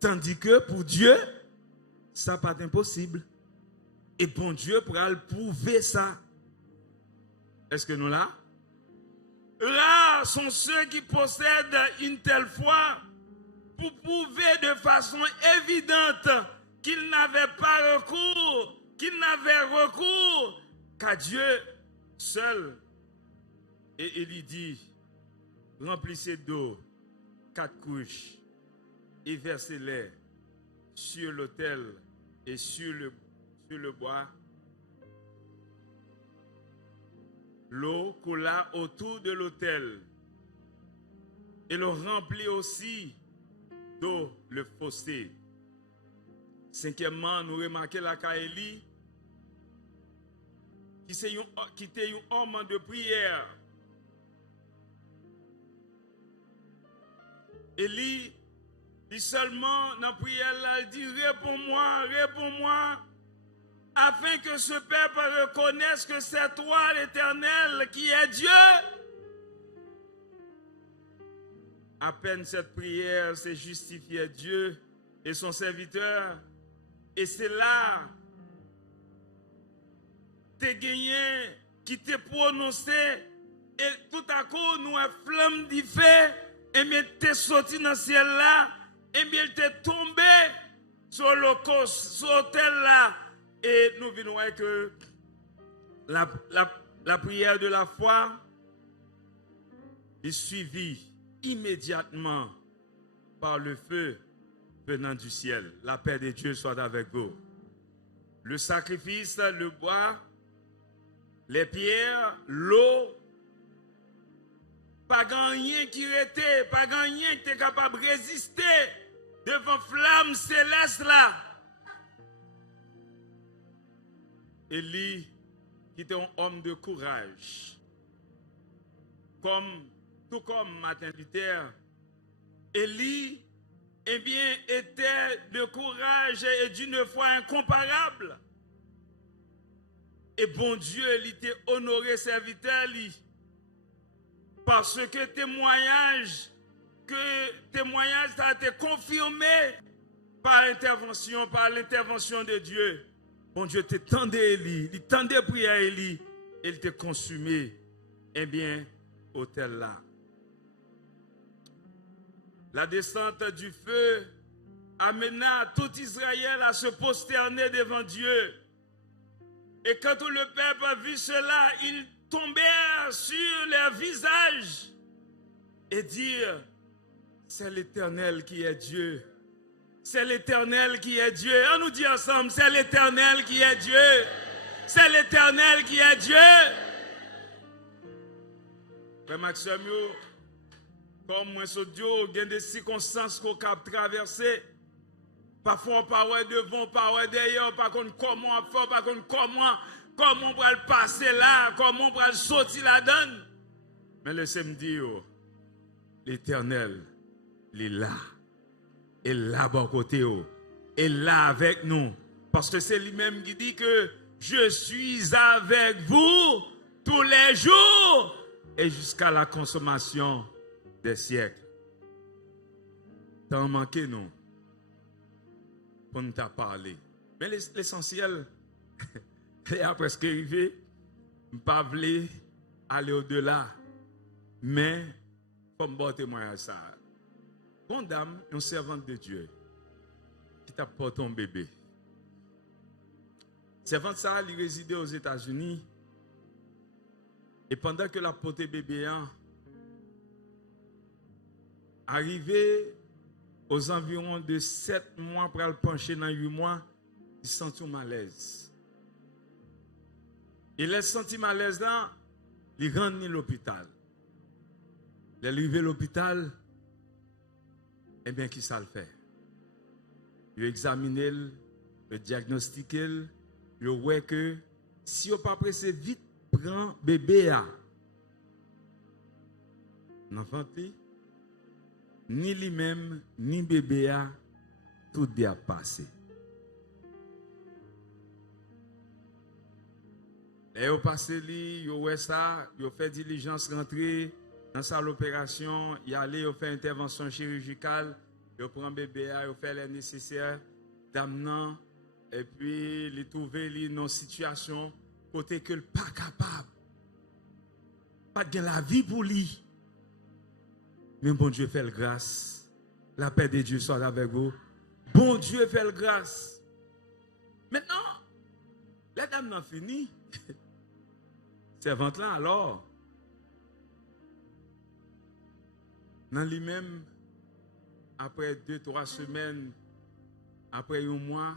Tandis que pour Dieu, ça n'est pas impossible. Et bon Dieu pourra le prouver ça. Est-ce que nous là? Rares sont ceux qui possèdent une telle foi pour prouver de façon évidente qu'ils n'avaient pas recours, qu'ils n'avaient recours qu'à Dieu seul. Et il dit, remplissez d'eau 4 couches et versez-les sur l'autel et sur le bois. L'eau coula autour de l'autel et l'on remplit aussi d'eau le fossé. Cinquièmement, nous remarquons la Kaélie qui était un homme de prière. Élie, il seulement dans la prière, là, il dit, réponds-moi, afin que ce peuple reconnaisse que c'est toi, l'Éternel, qui est Dieu. À peine cette prière s'est justifiée Dieu et son serviteur. Et c'est là, t'es gagné, qui t'est prononcé, et tout à coup, nous, une flamme d'y fait, et bien, t'es sorti dans le ciel là, et bien, t'es tombé sur l'Holocauste, sur l'autel là, et nous venons voir que la prière de la foi est suivie immédiatement par le feu venant du ciel. La paix de Dieu soit avec vous. Le sacrifice, le bois, les pierres, l'eau, pas rien qui était, pas rien qui était capable de résister devant flamme céleste là. Élie, qui était un homme de courage, tout comme Martin Luther, Élie, eh bien, était de courage et d'une foi incomparable. Et bon Dieu, il était honoré serviteur, parce que témoignage a été confirmé par l'intervention de Dieu. Bon Dieu t'étendait Élie, il tendait prière Élie, et il t'a consumé, eh bien, autel là. La descente du feu amena tout Israël à se prosterner devant Dieu. Et quand tout le peuple a vu cela, ils tombèrent sur leurs visages et dirent, c'est l'Éternel qui est Dieu. C'est l'Éternel qui est Dieu. On nous dit ensemble, c'est l'Éternel qui est Dieu. C'est l'Éternel qui est Dieu. Frère Maxime, comme moi, il y a des circonstances qu'on a traversées. Parfois, on parle devant, on parle derrière, par contre, comment on fait, par contre, comment on va le passer là, comment on va le sortir là-dedans. Mais laissez-moi dire, l'Éternel, il est là. Il est là, bon côté, il est là avec nous. Parce que c'est lui-même qui dit que je suis avec vous tous les jours et jusqu'à la consommation des siècles. T'en manquez, non? Pour nous t'a parlé. Mais l'essentiel, est presque arrivé. Je ne pas voulu aller au-delà. Mais, comme bon témoignage ça. Bon dame, une servante de Dieu, qui t'a porté un bébé. Servante ça, elle résidait aux États-Unis. Et pendant que la portée bébé arrivé aux environs de 7 mois pour le pencher dans 8 mois, il sentit un malaise. Il a senti malaise là, il rentre à l'hôpital. Il est arrivé à l'hôpital, eh bien, qui ça le fait? Il a examiné, il a diagnostiqué, il a vu que si on pas pressé vite, prend bébé à l'enfant, ni lui-même, ni bébé a, tout bien passé. Et au passé, il a fait diligence rentrer dans sa l'opération, il allait, il fait intervention chirurgicale, il prend bébé a, il fait les nécessaires d'amener, et puis il trouve dans une situation côté que le pas capable, pas de la vie pour lui. Mais bon Dieu fait le grâce. La paix de Dieu soit avec vous. Bon Dieu fait le grâce. Maintenant, la dame n'a fini. Servante là alors. Dans lui-même, après 2-3 semaines, après un mois,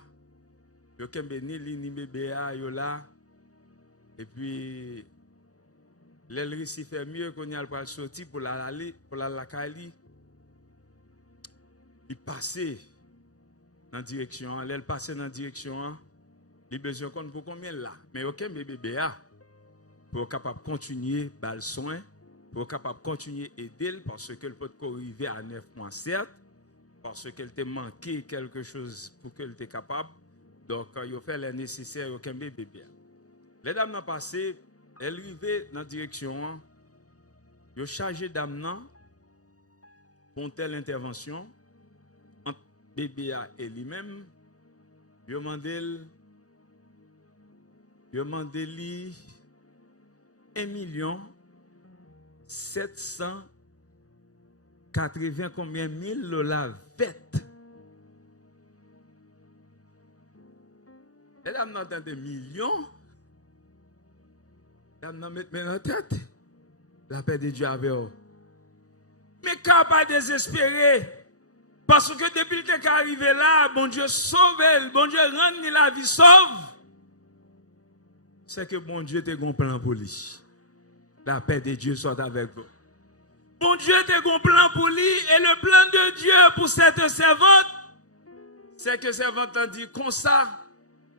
il y a ni bébé là. Et puis, l'elle fait mieux qu'on y a le sorti pour la Kali. Il passait dans la direction, elle passait dans la direction, il besoin pour combien là. Mais aucun bébé pour capable continuer par le soin pour capable continuer à aider parce qu'elle peut arriver à 9 mois certes, parce qu'elle t'a manqué quelque chose pour qu'elle était capable. Donc, il fait le nécessaire au bébé. Les dames n'ont passé, elles arrivaient dans la direction, ils ont chargé dame pour une telle intervention entre bébé et lui-même. Ils ont demandé 1,780 combien mille dollars vêtes. Et là, on entend des millions. Là, on met dans la tête. La paix de Dieu avec eux. Mais quand pas désespéré, parce que depuis que tu es arrivé là, bon Dieu sauve, bon Dieu rend la vie sauve. C'est que bon Dieu te gon plan pour lui. La paix de Dieu soit avec vous. Bon Dieu te gon plan pour lui et le plan de Dieu pour cette servante, c'est que servante a dit comme ça,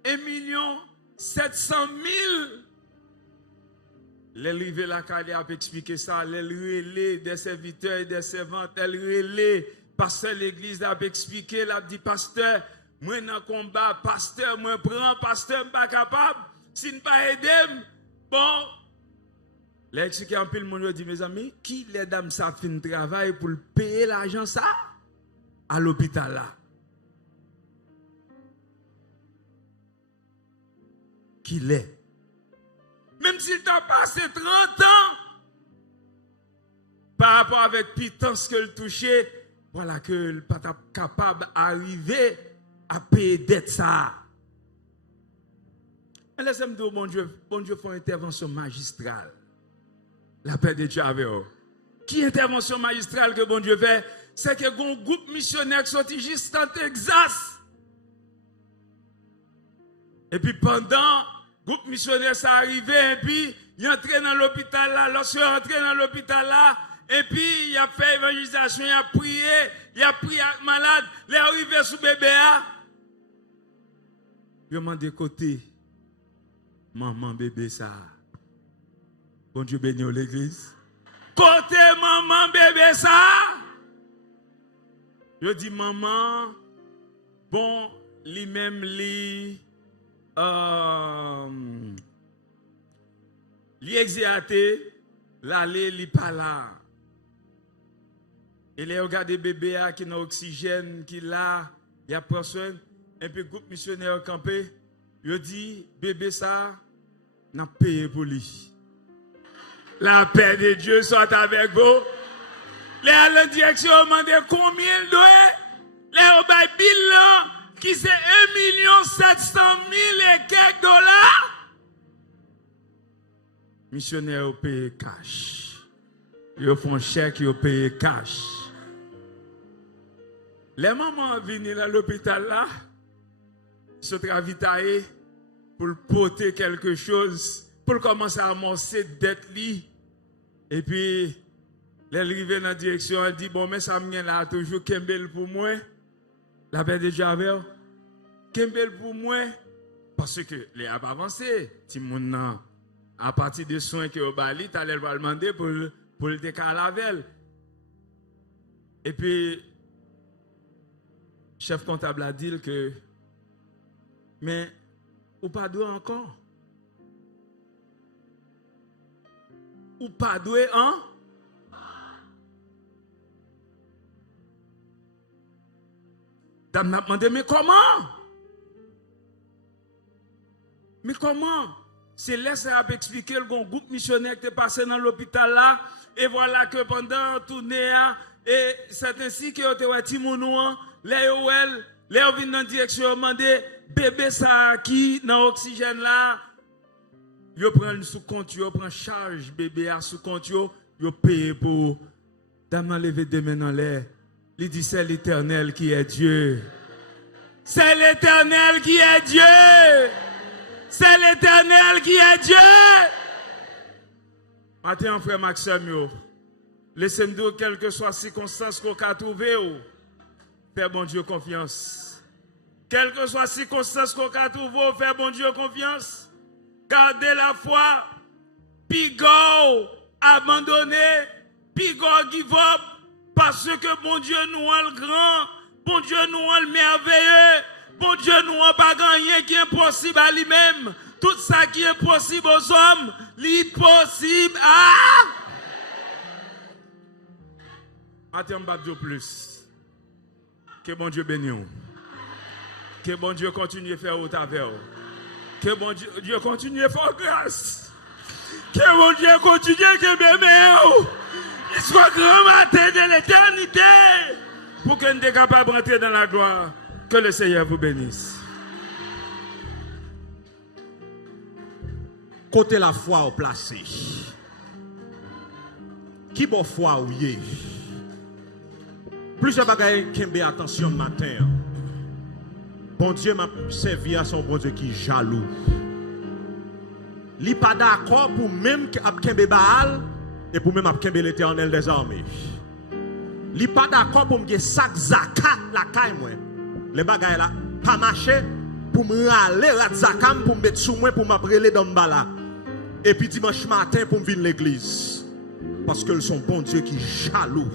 1,700,000. L'arrivée la Calais a expliqué ça, les des serviteurs et des servantes, les pasteur l'église a expliqué, l'a dit pasteur, moi dans combat, pasteur, moi prends, pasteur, pas capable, si ne pas aider, bon. L'expliqué en pile, mon dit, mes amis, qui les dames ça fait un travail pour payer l'argent ça à l'hôpital là? Qui l'est? Même s'il t'a passé 30 ans par rapport avec pitance que le touché, voilà que le pas capable d'arriver à payer dette ça. Laissez-moi dire, bon Dieu fait une intervention magistrale. La paix de Dieu avec eux. Qui intervention magistrale que bon Dieu fait? C'est que un groupe missionnaire qui sorti juste en Texas. Et puis pendant groupe missionnaire ça arrivé et puis il entré dans l'hôpital là, lorsqu'il est entré dans l'hôpital là et puis il a fait évangélisation, il a prié avec malade, il est arrivé sous bébé là. Il m'a demandé côté maman bébé ça. Bon Dieu béni l'église. Côté maman bébé ça. Je dis maman bon lui-même lui exéaté, l'aller, li pas là. Et les regardez bébé qui n'a oxygène, qui là, il y a personne. Et puis, groupe missionnaire campé, il dit, bébé ça, n'a payé pour lui. La paix de Dieu soit avec vous. Les à la direction demandé combien il doit. Les au bilan qui c'est 1,700,000 et quelques dollars. Missionnaires ont payé cash. Ils font chèque, ils ont payé cash. Les mamans viennent dans l'hôpital là, ils se ravitaillent pour porter quelque chose, pour commencer à amorcer dette li. Et puis, les arrivés dans la direction, elle dit, bon, mais ça me là toujours Kembel pour moi. La paix de Dieu avec vous. Kembel pour moi. Parce que les a avancé. Si mon à partir des soins que au Bali, tu allais le demander pour le décalavel. Et puis, chef comptable a dit que, mais, ou pas doué encore? Ou pas doué, hein? Dame m'a demandé, mais comment? Mais comment? C'est là que ça a expliqué le groupe missionnaire qui est passé dans l'hôpital là. Et voilà que pendant la tournée, et c'est ainsi que vous avez dit, les ont venu dans la direction, demandé, bébé ça qui dans l'oxygène là, vous prenez sous compte, vous prenez charge bébé à sous compte, vous payez pour. Dame a levé des mains dans l'air. Il dit, c'est l'Éternel qui est Dieu. C'est l'Éternel qui est Dieu. C'est l'Éternel qui est Dieu. Maintenant, frère Maxime, laissez-nous, quelles que soient les circonstances qu'on a trouvées, faire bon Dieu confiance. Quelles que soient les circonstances qu'on a trouvées, faire bon Dieu confiance. Gardez la foi. Pigo, abandonner, puis go give up, parce que bon Dieu nous a le grand, bon Dieu nous a le merveilleux, bon Dieu nous a pas rien qui est impossible à lui-même. Tout ça qui est possible aux hommes, l'impossible à... Attends, pas de plus. Que bon Dieu bénisse. Que bon Dieu continue à faire au travers. Que bon Dieu continue à faire grâce. Que bon Dieu continue à bénir. Il soit grand matin de l'éternité. Pour que nous soyons capables de rentrer dans la gloire. Que le Seigneur vous bénisse. Côté la foi au placé. Qui bon foi ou yé? Plusieurs bagailles qui ont attention matin. Bon Dieu m'a servi à son bon Dieu qui est jaloux. Il n'est pas d'accord pour même qu'il Baal et pour même qu'il l'Éternel des armées. Il n'est pas d'accord pour me sac zakat la caille moi. Les bagailles là pas marché pour me râler la zakam pour me mettre sous moi pour m'abreuver dans bala. Et puis dimanche matin pour me venir l'église. Parce que son bon Dieu qui est jaloux.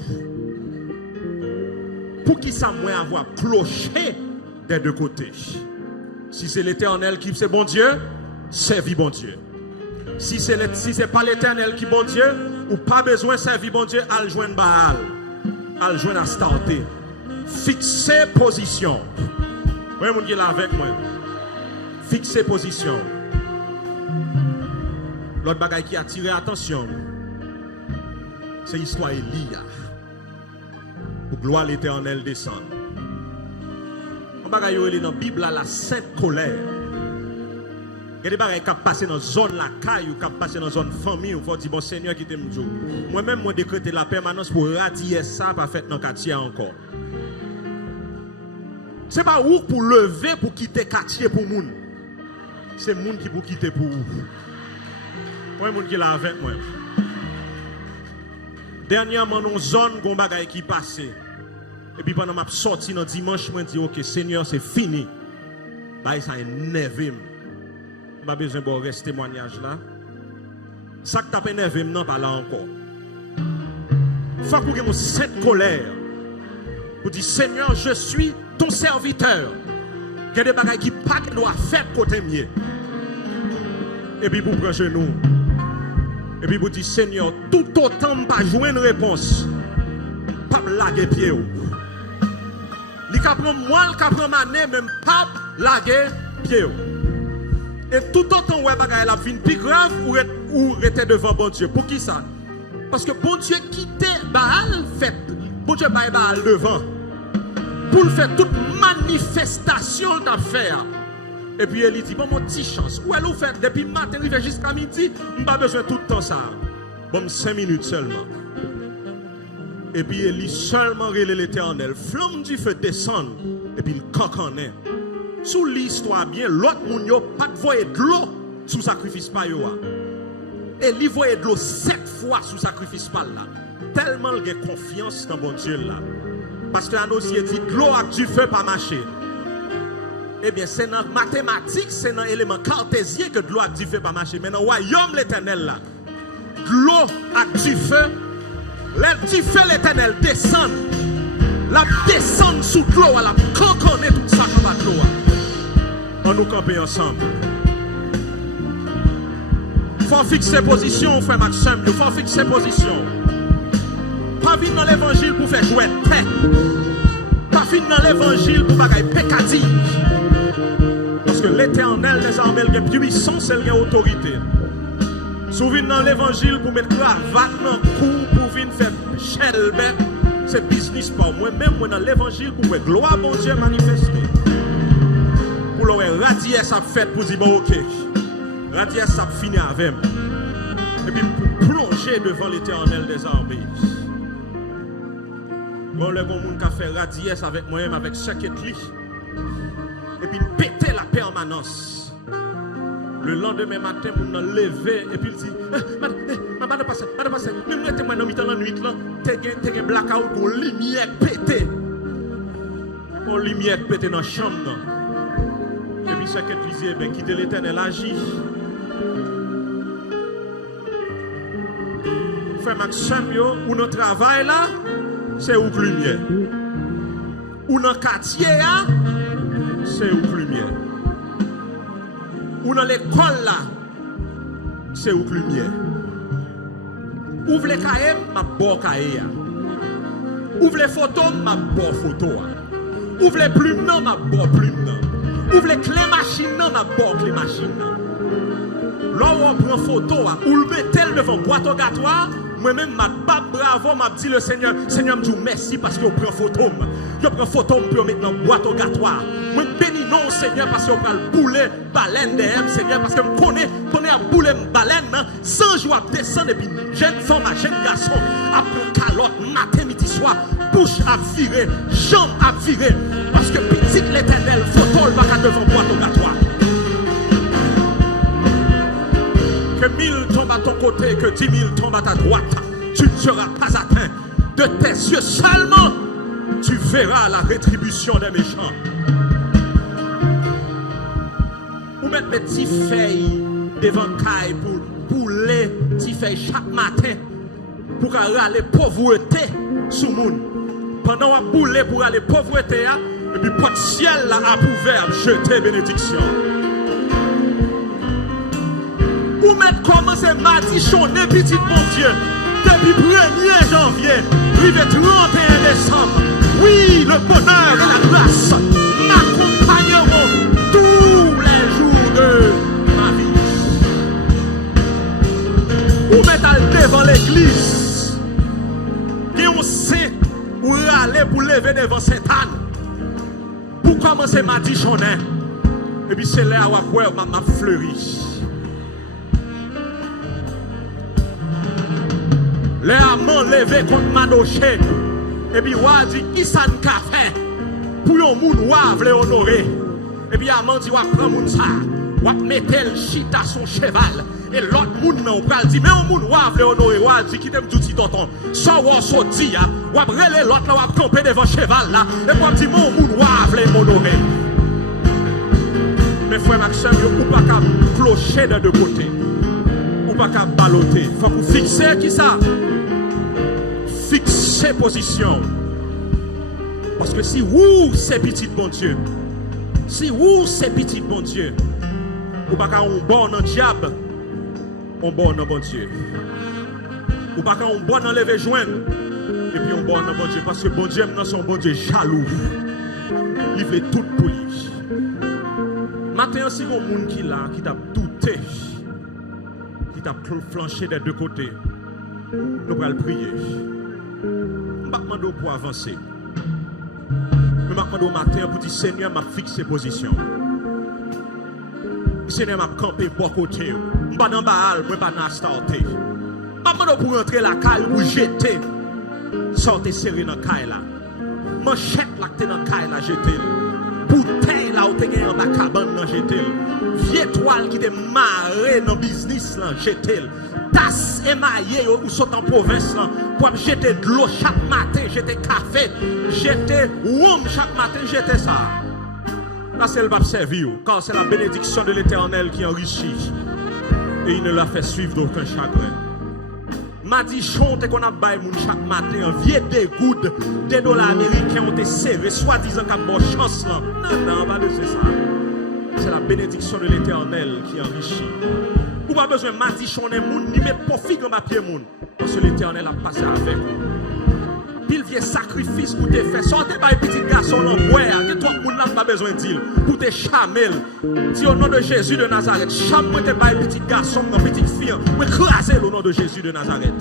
Pour qui ça moi avoir cloché des deux côtés. Si c'est l'Éternel qui c'est bon Dieu, servis bon Dieu. Si c'est pas l'Éternel qui bon Dieu, ou pas besoin de servir bon Dieu, al joindre Baal, al joindre Astarté. Fixez position. Moi, mon Dieu là avec moi. Fixez position. L'autre bagaille qui a attiré attention, c'est l'histoire Élia. Pour gloire l'Éternel descend. On bagaille dans la Bible la sainte colère. Il y a des bagailles qui passent dans la zone la caille ou qui passent dans la zone famille. Il faut dire bon Seigneur qui t'aime toujours. Moi-même moi décréter la permanence pour radier ça pas fait dans le quartier encore. C'est pas où pour lever pour quitter quartier pour moun. C'est moun qui pour quitter pour vous. Moi moun qui là avec moi. Dernièrement dans zone gon bagaille qui passait. Et puis pendant m'a sorti dans dimanche moi dit OK Seigneur c'est fini. Bah ça énervé. Pas besoin de rester témoignage là. Ça que t'a énervé non pas là encore. Faut que vous cette colère. Vous dites Seigneur, je suis ton serviteur. Il y a des bagages qui pas doit faire côté mieux. Et puis vous prenez genou. Et puis vous dites Seigneur, tout autant pas jouer une réponse. Pas laguer pied. Il prend moi, il prend ma nez, même pas laguer pied. Et tout autant ouais bagaille la fin plus grave ou était devant bon Dieu. Pour qui ça? Parce que bon Dieu quittait Baal fait. Bon Dieu Baal devant. Pour faire toute manifestation d'affaires. Et puis elle dit bon mon petit chance. Ou elle fait depuis matin jusqu'à midi, pas besoin tout le temps ça. Bon 5 minutes seulement. Et puis elle seulement relève l'Éternel. Flamme du feu descend et puis le coconnet. Sous l'histoire bien, l'autre moun yo pas de voyer de l'eau sous sacrifice pas yo. Et li voyer de l'eau 7 fois sous sacrifice pas là. Tellement il a confiance dans bon Dieu là. Parce que l'annoncier dit de l'eau avec du feu pas marcher. Eh bien c'est dans mathématiques, c'est dans élément cartésien que de l'eau avec du feu pas marcher. Mais dans le royaume l'Éternel là, de l'eau avec du feu, l'Éternel descend. La descend sous l'eau, la canconne tout ça comme à l'eau. On nous camper ensemble. Il faut fixer position, frère Maxime. Il faut fixer position. Pas venir dans l'évangile pour faire jouer tête. Pas venir dans l'évangile pour faire pécadille. Parce que l'Éternel des armées, il y a puissance et il y a autorité. Souvenez dans l'évangile pour mettre cravate dans le cou, pour venir faire chelbe. C'est business pour moi-même, moi dans l'évangile pour voir gloire bon Dieu manifester. Pour leur radier ça fait pour dire bon ok. Radier ça finit avec. Et puis pour plonger devant l'Éternel des armées. Bon le bon monde qui a fait radier ça avec moi-même avec chaque étli. Et puis péter la permanence. Le lendemain matin, on m'a levé et puis il dit madame passe, même mettez-moi dans la nuit là, t'es un blackout, on lumière pété. On lumière pété dans la chambre. Et puis chaque église, ben quitter l'Éternel agit. frères Maxime, ou dans le travail là, c'est où lumière. Ou dans le quartier là, c'est où lumière. Ou dans l'école là, c'est où lumière. Ouvre les cahiers, ma bon cahier. Ouvre les photos, ma bon photo. Ouvre les plumes, ma bon plume. Ouvre les clés machines, ma bon clé machine. Là où on prend photo, ou le met devant boîte au gâtoir, moi-même, ma pas bravo, m'a dit le Seigneur, Seigneur me dit merci parce qu'il prend photo. Je prends photo pour mettre dans boîte au gâtoir. Moi bénis non Seigneur parce qu'il prend le boulet baleine de Seigneur parce que je connais à boulet baleine sans joie descendre et puis jeune femme, jeune garçon après calotte matin midi soir bouche à virer, jambe à virer parce que petit l'Éternel photo le va devant boîte au gâtoir. Que 1000 tombent à ton côté, que 10 000 tombent à ta droite, tu ne seras pas atteint. De tes yeux seulement, tu verras la rétribution des méchants. Ou mettre mes petites feuilles devant caille pour bouler petites feuilles chaque matin pour aller pauvreté sous le monde. Pendant qu'on bouler pour aller pauvreté, et puis pas de ciel là a ouvert, jeter bénédiction. Ou mettre commencer mardi chonner petit mon Dieu depuis 1er janvier, arrivé 31 décembre. Oui, le bonheur et la grâce m'accompagneront tous les jours de ma vie. Ou mettre devant l'église, et on sait où aller pour lever devant Satan. Pour commencer mardi chonner, et puis c'est là où m'a fleuri. Les amants levés contre Manoché. Et puis, on dit, qui ça n'a fait pour un monde qui veut honorer. Et puis, amant dit, on prend moun ça. On mettre le chita son cheval. Et l'autre monde, on va dire, mais un monde qui veut honorer. On dit, qui t'aime tout petit tonton. Sans on sorti, on va brûler l'autre, on va camper devant cheval là. Et puis, on dit, mon monde qui veut honorer. Mais frère Maxime, on ne peut pas clocher de deux côtés. On ne peut pas balloter. Il faut que vous fixez qui ça. Fixer position. Parce que si vous, c'est petit bon Dieu, si vous, c'est petit bon Dieu, ou pas qu'on bon dans le diable, on bon dans bon Dieu. Ou pas qu'on bon dans lever joindre, et puis on bon dans bon Dieu. Parce que bon Dieu, maintenant, c'est un bon Dieu jaloux. Il veut tout pour lui. Maintenant, si vous avez un monde qui là, qui t'a douté, qui t'a flanché des deux côtés, nous allons prier. Je ne vais pas demander pour avancer. Je vais demander au matin pour dire Seigneur, m'a fixé position. Seigneur, m'a campé pour côté. Je ne vais pas dans Baal, je ne vais pas dans Astarté. Je vais demander pour rentrer la caille ou jeter. Sortez serré dans la caille là. Manchette là que tu es dans la caille là, jeter. Bouteille là où tu es en bas cabane là, jeter. Vieille toile qui te marre dans le business là, jeter. Tasse émaillée ou saute en province là, pour jeter de l'eau chaque matin, jeter café, jeter rhum chaque matin, jeter ça. Là c'est le pape servir, car c'est la bénédiction de l'Éternel qui enrichit et il ne l'a fait suivre d'aucun chagrin. M'a dit chante qu'on a baillé chaque matin, un vieux dégoût des dollars américains ont été serrés, soi-disant qu'à bonne chance là. Non, pas de ça. C'est la bénédiction de l'Éternel qui enrichit. Vous n'avez pas besoin de madichonner moun, ni mettre profit dans ma pied moun. Parce que l'Éternel a passé avec vous. Pile vieux sacrifice pour te faire. Sortez par les petits garçons en bois. Que toi, moun n'a pas besoin de dire. Pour te chamel. Dis au nom de Jésus de Nazareth. Chame-moi te par les petits garçons, dans les petites filles. Vous écrasez au nom de Jésus de Nazareth.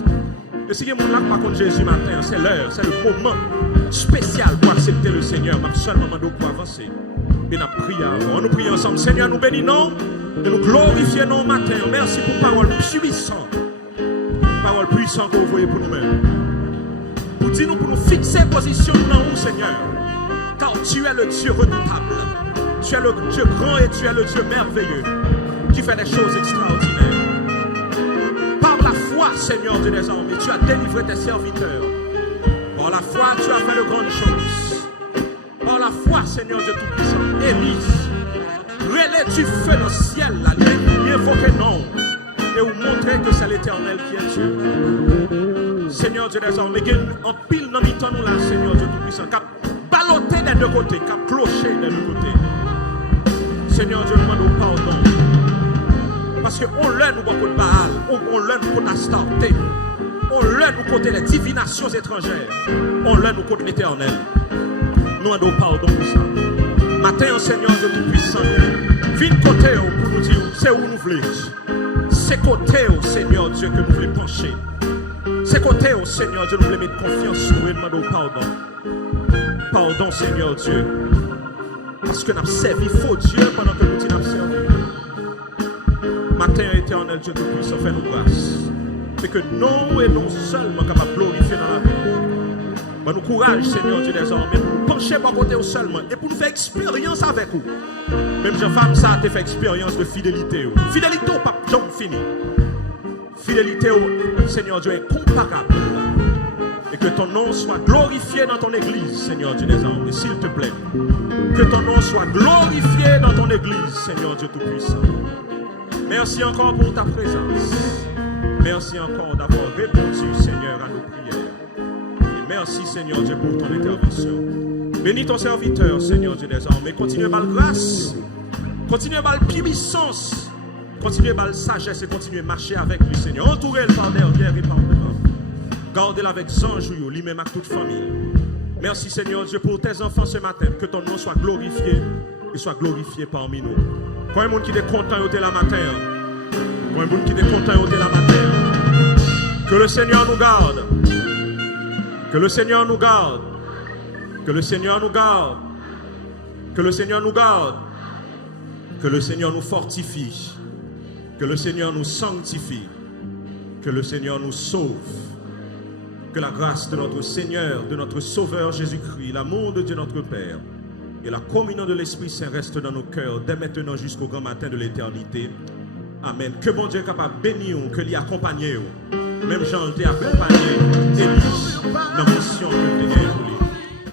Et si vous n'avez pas contre Jésus matin, c'est l'heure, c'est le moment spécial pour accepter le Seigneur. Je seulement pour avancer. Et nous prions. Nous prions ensemble. Seigneur, nous bénissons. Et nous glorifions matin. Merci pour parole puissante. Parole puissante que vous voyez pour nous-mêmes. Pour dire nous, pour nous fixer position dans vous, Seigneur. Car tu es le Dieu redoutable. Tu es le Dieu grand et tu es le Dieu merveilleux. Tu fais des choses extraordinaires. Par la foi, Seigneur Dieu des armées, tu as délivré tes serviteurs. Par la foi, tu as fait de grandes choses. Par la foi, Seigneur Dieu Tout-Puissant, Élise. Relais du feu dans le ciel, là, lui invoquer non, et vous montrer que c'est l'Éternel qui est Dieu. Seigneur Dieu des armées, en pile dans mi-temps nous là, Seigneur Dieu Tout-Puissant, qui a baloté des deux côtés, qui a cloché des deux côtés. Seigneur Dieu, nous demandons pardon. Parce qu'on l'a nous côté Baal, on l'a nous côté Astarté, on l'a nous côté les divinations étrangères, on l'a nous côté l'Éternel. Nous demandons pardon pour ça. Matin, Seigneur Dieu Tout-Puissant, viens côté pour nous dire c'est où nous voulons. C'est côté, Seigneur Dieu, que nous voulons pencher. C'est côté, Seigneur Dieu, nous voulons mettre confiance, nous et demander pardon. Pardon, Seigneur Dieu. Parce que nous avons servi faux Dieu pendant que nous avons servi. Matin, éternel Dieu Tout-Puissant, fais-nous grâce. Et que nous et nous seulement capables de glorifier dans la vie. Nous courage, Seigneur Dieu des armées, pour nous pencher par côté seulement et pour nous faire expérience avec vous. Même Jean-Femme, ça a fait expérience de fidélité. Fidélité au pape, jamais fini. Fidélité au Seigneur Dieu est comparable. Et que ton nom soit glorifié dans ton église, Seigneur Dieu des armées, s'il te plaît. Que ton nom soit glorifié dans ton église, Seigneur Dieu Tout-Puissant. Merci encore pour ta présence. Merci encore d'avoir répondu, Seigneur, à nos prières. Et merci, Seigneur Dieu, pour ton intervention. Bénis ton serviteur, Seigneur Dieu des armées. Continue par grâce. Continue par puissance. Continue par sagesse et continue à marcher avec lui, Seigneur. Entourez-le par derrière et par devant. Gardez-le avec ange, lui-même avec toute famille. Merci, Seigneur Dieu, pour tes enfants ce matin. Que ton nom soit glorifié et soit glorifié parmi nous. Quand il y a des gens qui sont contents de la matin, quand il y a des gens qui sont contents de la matin, que le Seigneur nous garde. Que le Seigneur nous garde. Que le Seigneur nous garde. Que le Seigneur nous garde. Que le Seigneur nous fortifie. Que le Seigneur nous sanctifie. Que le Seigneur nous sauve. Que la grâce de notre Seigneur, de notre Sauveur Jésus-Christ, l'amour de Dieu notre Père et la communion de l'Esprit Saint restent dans nos cœurs dès maintenant jusqu'au grand matin de l'éternité. Amen. Que bon Dieu est capable de bénir, que l'y accompagner. Même Jean t'a accompagné, Élie, dans la mission que tu as.